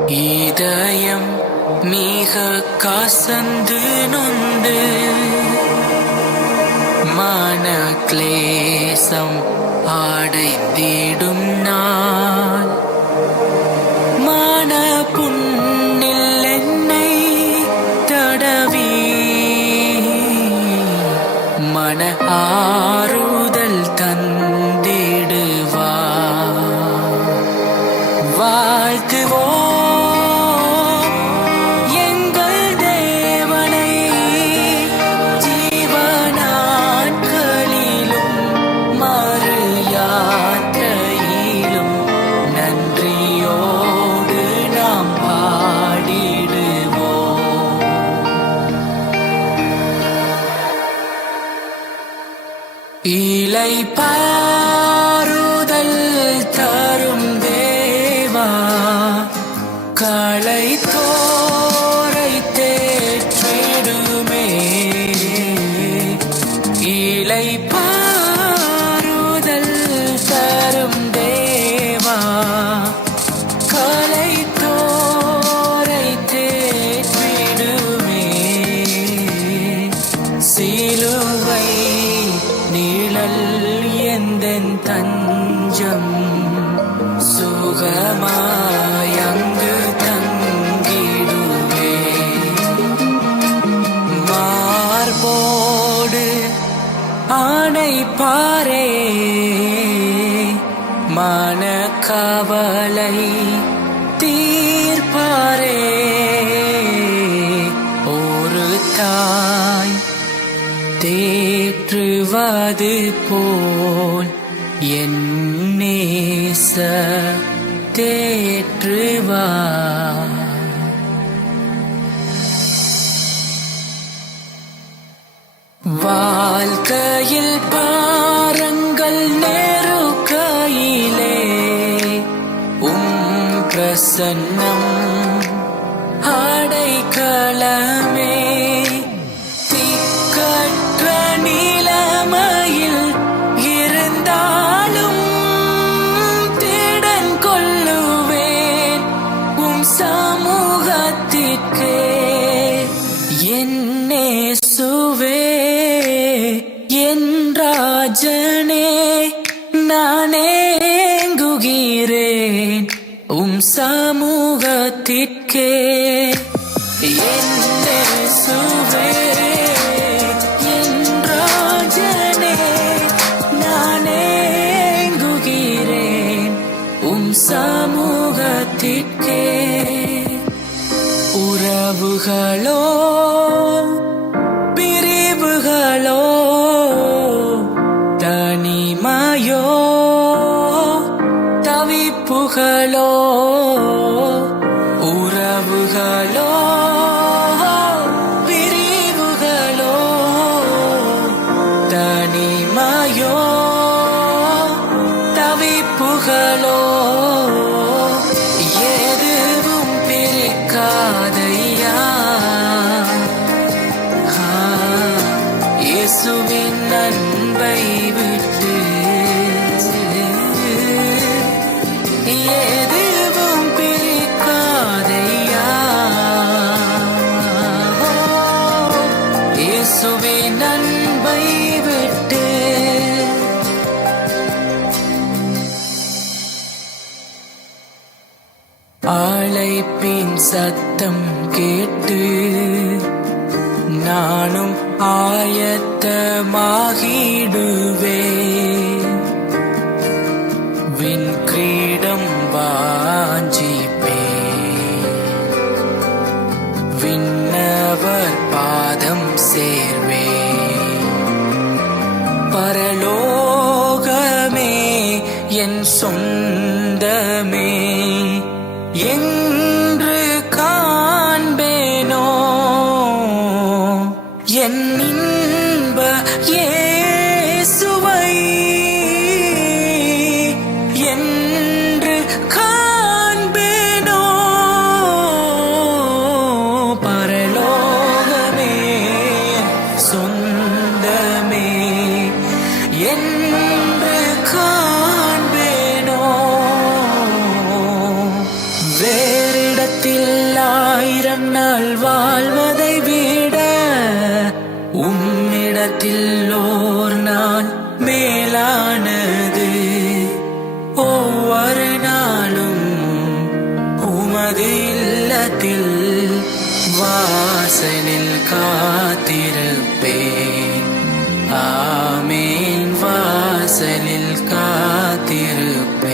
இதயம் மிக கசந்து நொந்து மன கிளேசம் அடைந்திடும் நாள் மன புண்ணில் என்னை தடவி மன ஆறுதல் தந்திடுவா. வாழ்த்துவோம் இலை பாருதல் தரும் தேவா. களை தோரை தேற்றிடுமே. இலை பாருதல் தரும் தேவா. களை தோரை தேற்றிடுமே. சிலுவை நிழல் எந்தன் தஞ்சம் சுகமாயங்கு தங்கிடுவே. மார்போடு ஆணை பாரே மனக்கவலை தீர்ப்பாரே. ஒரு தாய் தேற்றுவது போல் என் நேச தேற்றுவா. வாழ்க்கையில் பாரங்கள் நெருக்கையிலே பிரசன்னம் அடைக்கலமே. ராஜனே நானேங்குகிறேன் சமூகத்திற்கே. இயேசுவே என் ராஜனே நானேங்குகிறேன் சமூகத்திற்கே. உறவுகளோ பிரிவுகளோ தனிமாயோ தவிப்புகளோ உறவுகளோ பிரிவுகளோ தனிமாயோ தவிப்புகளோ எதுவும் பிரிக்காதையா இயேசுவின் அன்பை விட்டு எதுவும் பிரிக்காதையா இயேசுவின் அன்பை விட்டு அழைப்பின் சத்தம் கேட்டு நானும் ஆயத்தமாகிடுவே விண் கிரீடம் வாஞ்சிப்பே விண்ணவர் பாதம் சேர்வே பரலோகமே என் சொந்தமே என்று காண்பேனோ என் இன்ப இயேசுவை என்று காண்பேனோ பரலோகமே சொந்தமே என்று காண்பேனோ வேறிடத்தில் 1000 நாள் வாழ்வதை விட உம்மிடத்தில் ஓர் நாள் மேலானது ஒவ்வொரு நாளும் உமது இல்லத்தில் வாசலில் காத்திருப்பேன் ஆமேன் வாசலில் காத்திருப்பேன்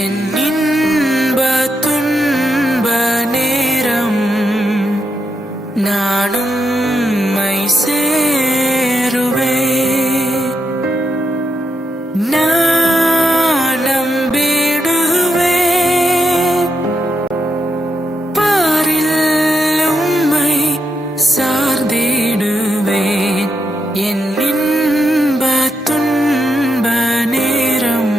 என் இன்ப துன்ப நேரம் நானும் உம்மை சேருவே நான் நம்பிடுவே பாரில் உம்மை சார்ந்திடுவேன் என் இன்ப துன்ப நேரம்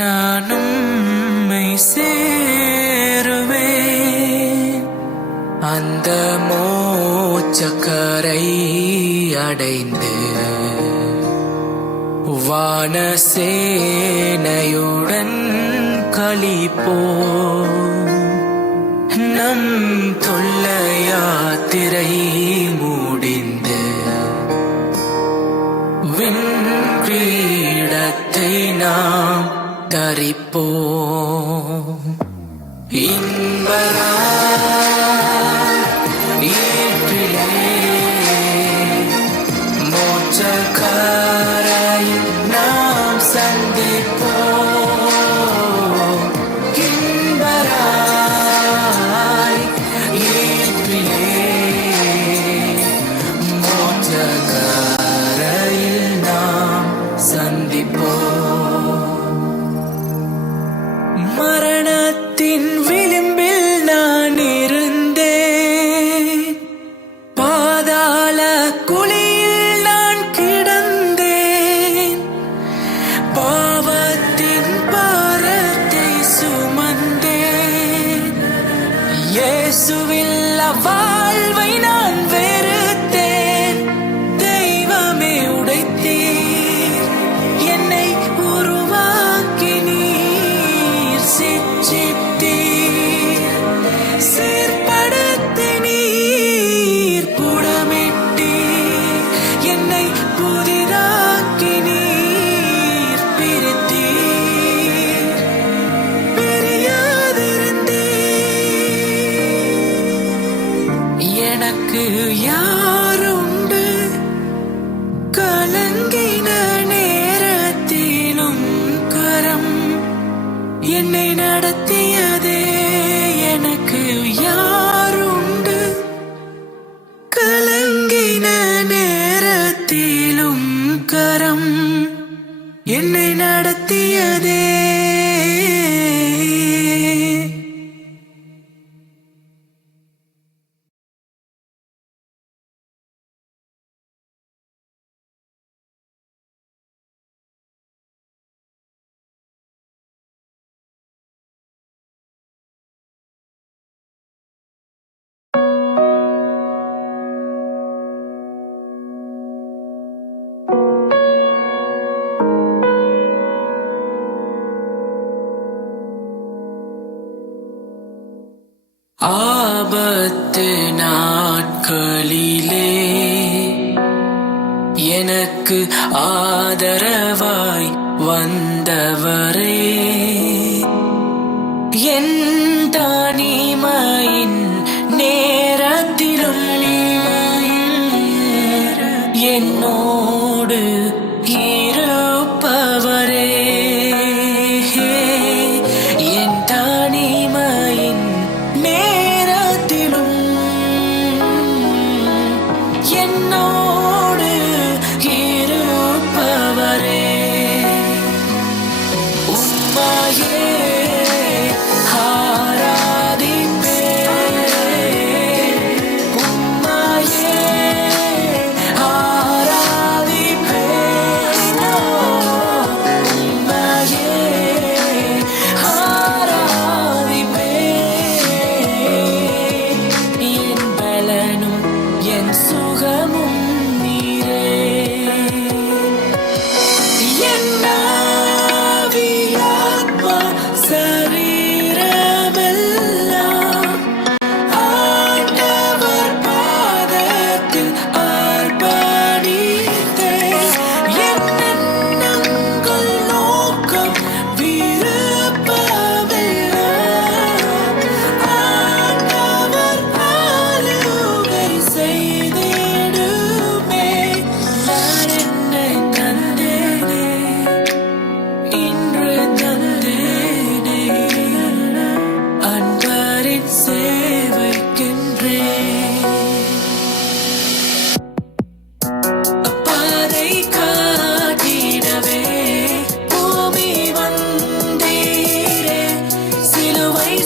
நானும் உம்மை சேருவேன் அந்த மோட்சக்கரை அடைந்து வானசேனையுடன் களிப்போம் நம் தொல்ல யாத்திரை முடிந்து விண்கிரீடத்தை நாம் தரிப்போம் இன்பரா மோட்சக்கரையில் நாம் சந்திப்போம் இன்பராய் ஏற்றிலே மோட்சக்கரையில் நாம் சந்திப்போம் மரணத்தின் விளிம்பில் நான் இருந்தேன் பாதாள குழியில் நான் கிடந்தேன் பாவத்தின் பாரத்தை சுமந்தேன் இயேசுவில் வாழ்வை நான் வெறுத்தேன் தெய்வமே உடைத்தீர் என்னை உருவாக்கி நீர் சிற்றித்தீர் சீர்படுத்தி நீர் புடமிட்டீர் என்னை புதிதாக்கி நீர் பிரித்தீர் பிரியாதிருந்தீர் எனக்கு யாருண்டு கலங்கின நேரத்திலும் கரம் என்னை நடத்தியதே எனக்கு யாருண்டு கலங்கின நேரத்திலும் கரம் என்னை நடத்தியதே. ஆபத்து நாட்களிலே எனக்கு ஆதரவாய் வந்தவரே, என் தனிமையின் நேரத்திலும் என்னோடு இருப்பவரே, என் தனிமையின் நேரத்திலும் என்னோடு இருப்பவரே. உம்மையே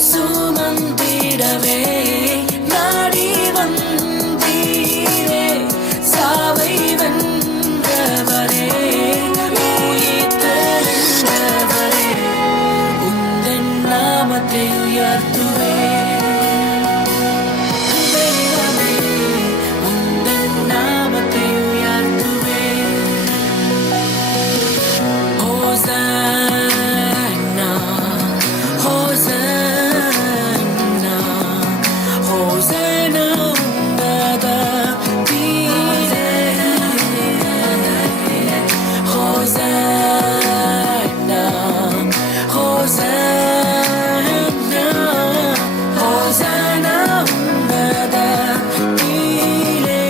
சுமந்திடவே நாடி வந்தீரே, சாவை வென்றவரே, உயிர் தெழுந்தவரே, உந்தன் நாமத்தை உயர்த்துவே. தெய்வமே, உந்தன் நாமத்தை உயர்த்துவே. ஹோசன்னா, ஹோசன்னா, ஹோசன்னா உன்னத தீரே. ஹோசன்னா, ஹோசன்னா, ஹோசன்னா உன்னத தீரே.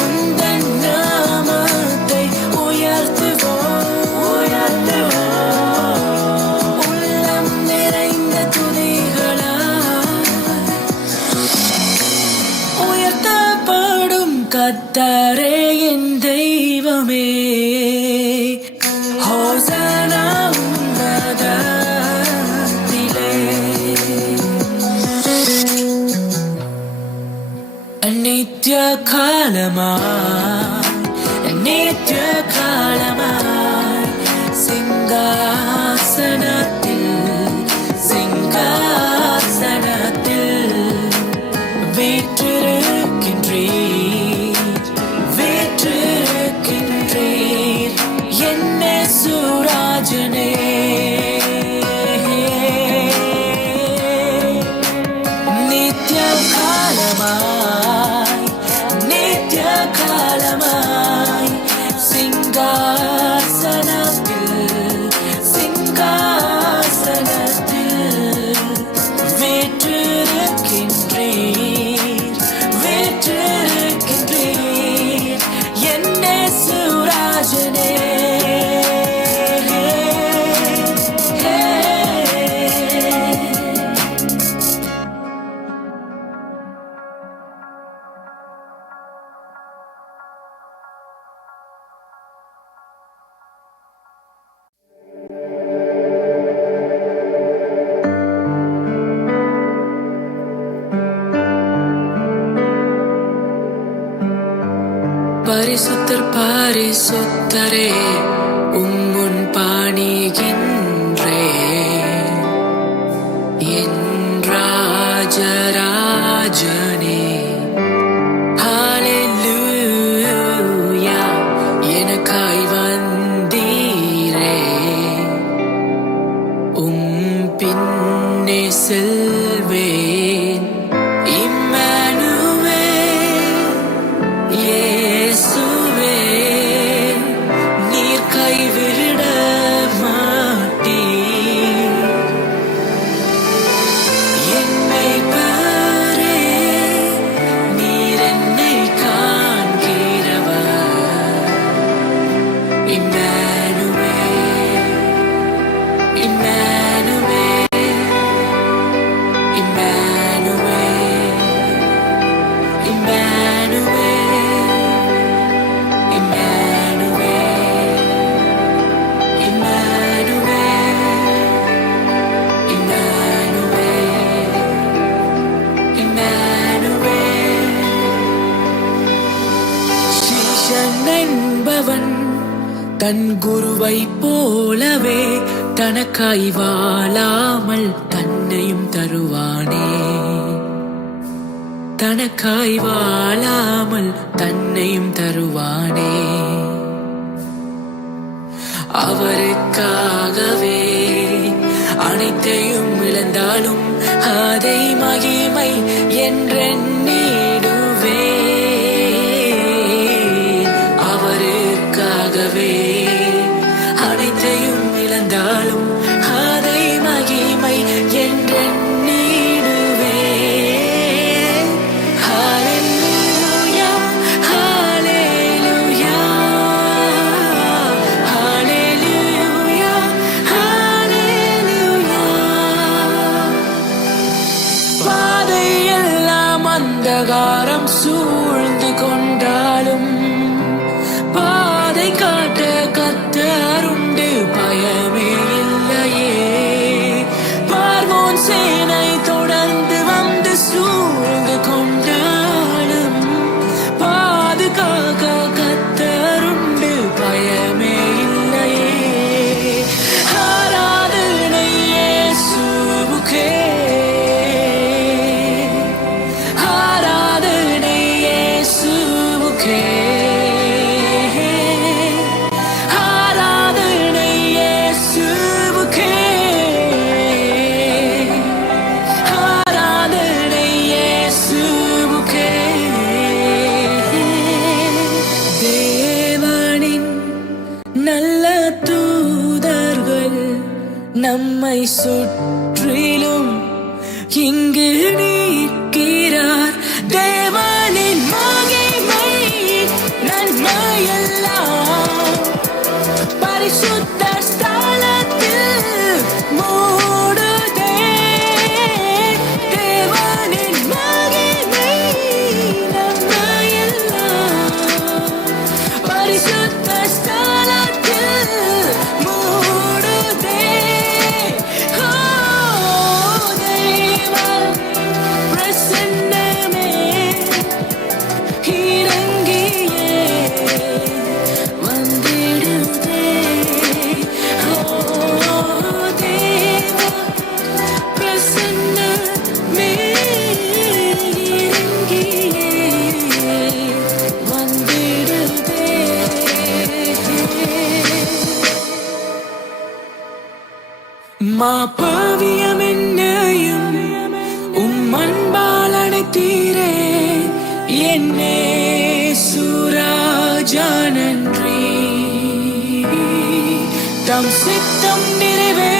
உந்தன் நாமத்தை உயர்த்துவோம், உயர்த்துவோம், உள்ளம் நிறைந்த துதிகளால் உயர்த்தப்படும் கர்த்தரே என் தெய்வமே. ஹோசன்னா உன்னதத்திலே. நித்ய காலமாய், நித்ய காலமாய் சிங்காசனத்தில், சிங்காசனத்தில் வீற்றிருக்கின்றீர், வீற்றிருக்கின்றீர் என்ன சுராஜனே. நித்ய காலமாய், நித்ய காலமாய் சிங்காசனத்தில், சிங்காசனத்தில் வீற்றிருக்கின்றீர், வீற்றிருக்கின்றீர் என்ன சுராஜனே. பரிசுத்தர் பரிசுத்தரே உம்முன் பாணிகின்றே என் ராஜராஜனே ஹல்லேலூயா எனக்காய் வந்தீரே பின்னே செல்வேன் இம்மானுவேல் இயேசுவே நீர் கைவிட மாட்டீர் என்னை பாரே நீர் என்னை காண்கிறவர் இம்மானுவேல் இம்மானுவேல் என்பவன் தன் குருவை போலவே தனக்காய் வாழாமல் தன்னையும் தருவானே தனக்காய் வாழாமல் தன்னையும் தருவானே அவருக்காகவே அனைத்தையும் இழந்தாலும் அதை மகிமை என்றெண்ணிடுவே அவருக்காகவே அனைத்தையும் இழந்தாலும் அதை மகிமை என்றெண்ணிடுவே ஹல்லேலூயா ஹல்லேலூயா ஹல்லேலூயா ஹல்லேலூயா பாதையெல்லாம் அந்தகாரம் சூழ்ந்து கொண்டாலும் பாதை காட்ட கர்த்தருண்டு பயமே இல்லையே பார்வோன் சேனை தொடர்ந்து வந்து சூழ்ந்து கொண்டாலும் பாதுகாக்க கர்த்தருண்டு பயமே இல்லையே ஆராதனை இயேசுவுக்கே ஆராதனை இயேசுவுக்கே நல்ல தூதர்கள் நம்மை சுற்றிலும் இங்கு நிற்கிறார் தேவனின் மகிமை நன்மையெல்லாம் பரிசுத்த ஸ்தலத்தில் மூடுதே தேவனின் மகிமை நன்மையெல்லாம் பரிசுத்த மாபாவியம் என்னையும் அன்பால் அடைத்தீரே என்னே சுராஜா நன்றி தம் சித்தம் நிறைவே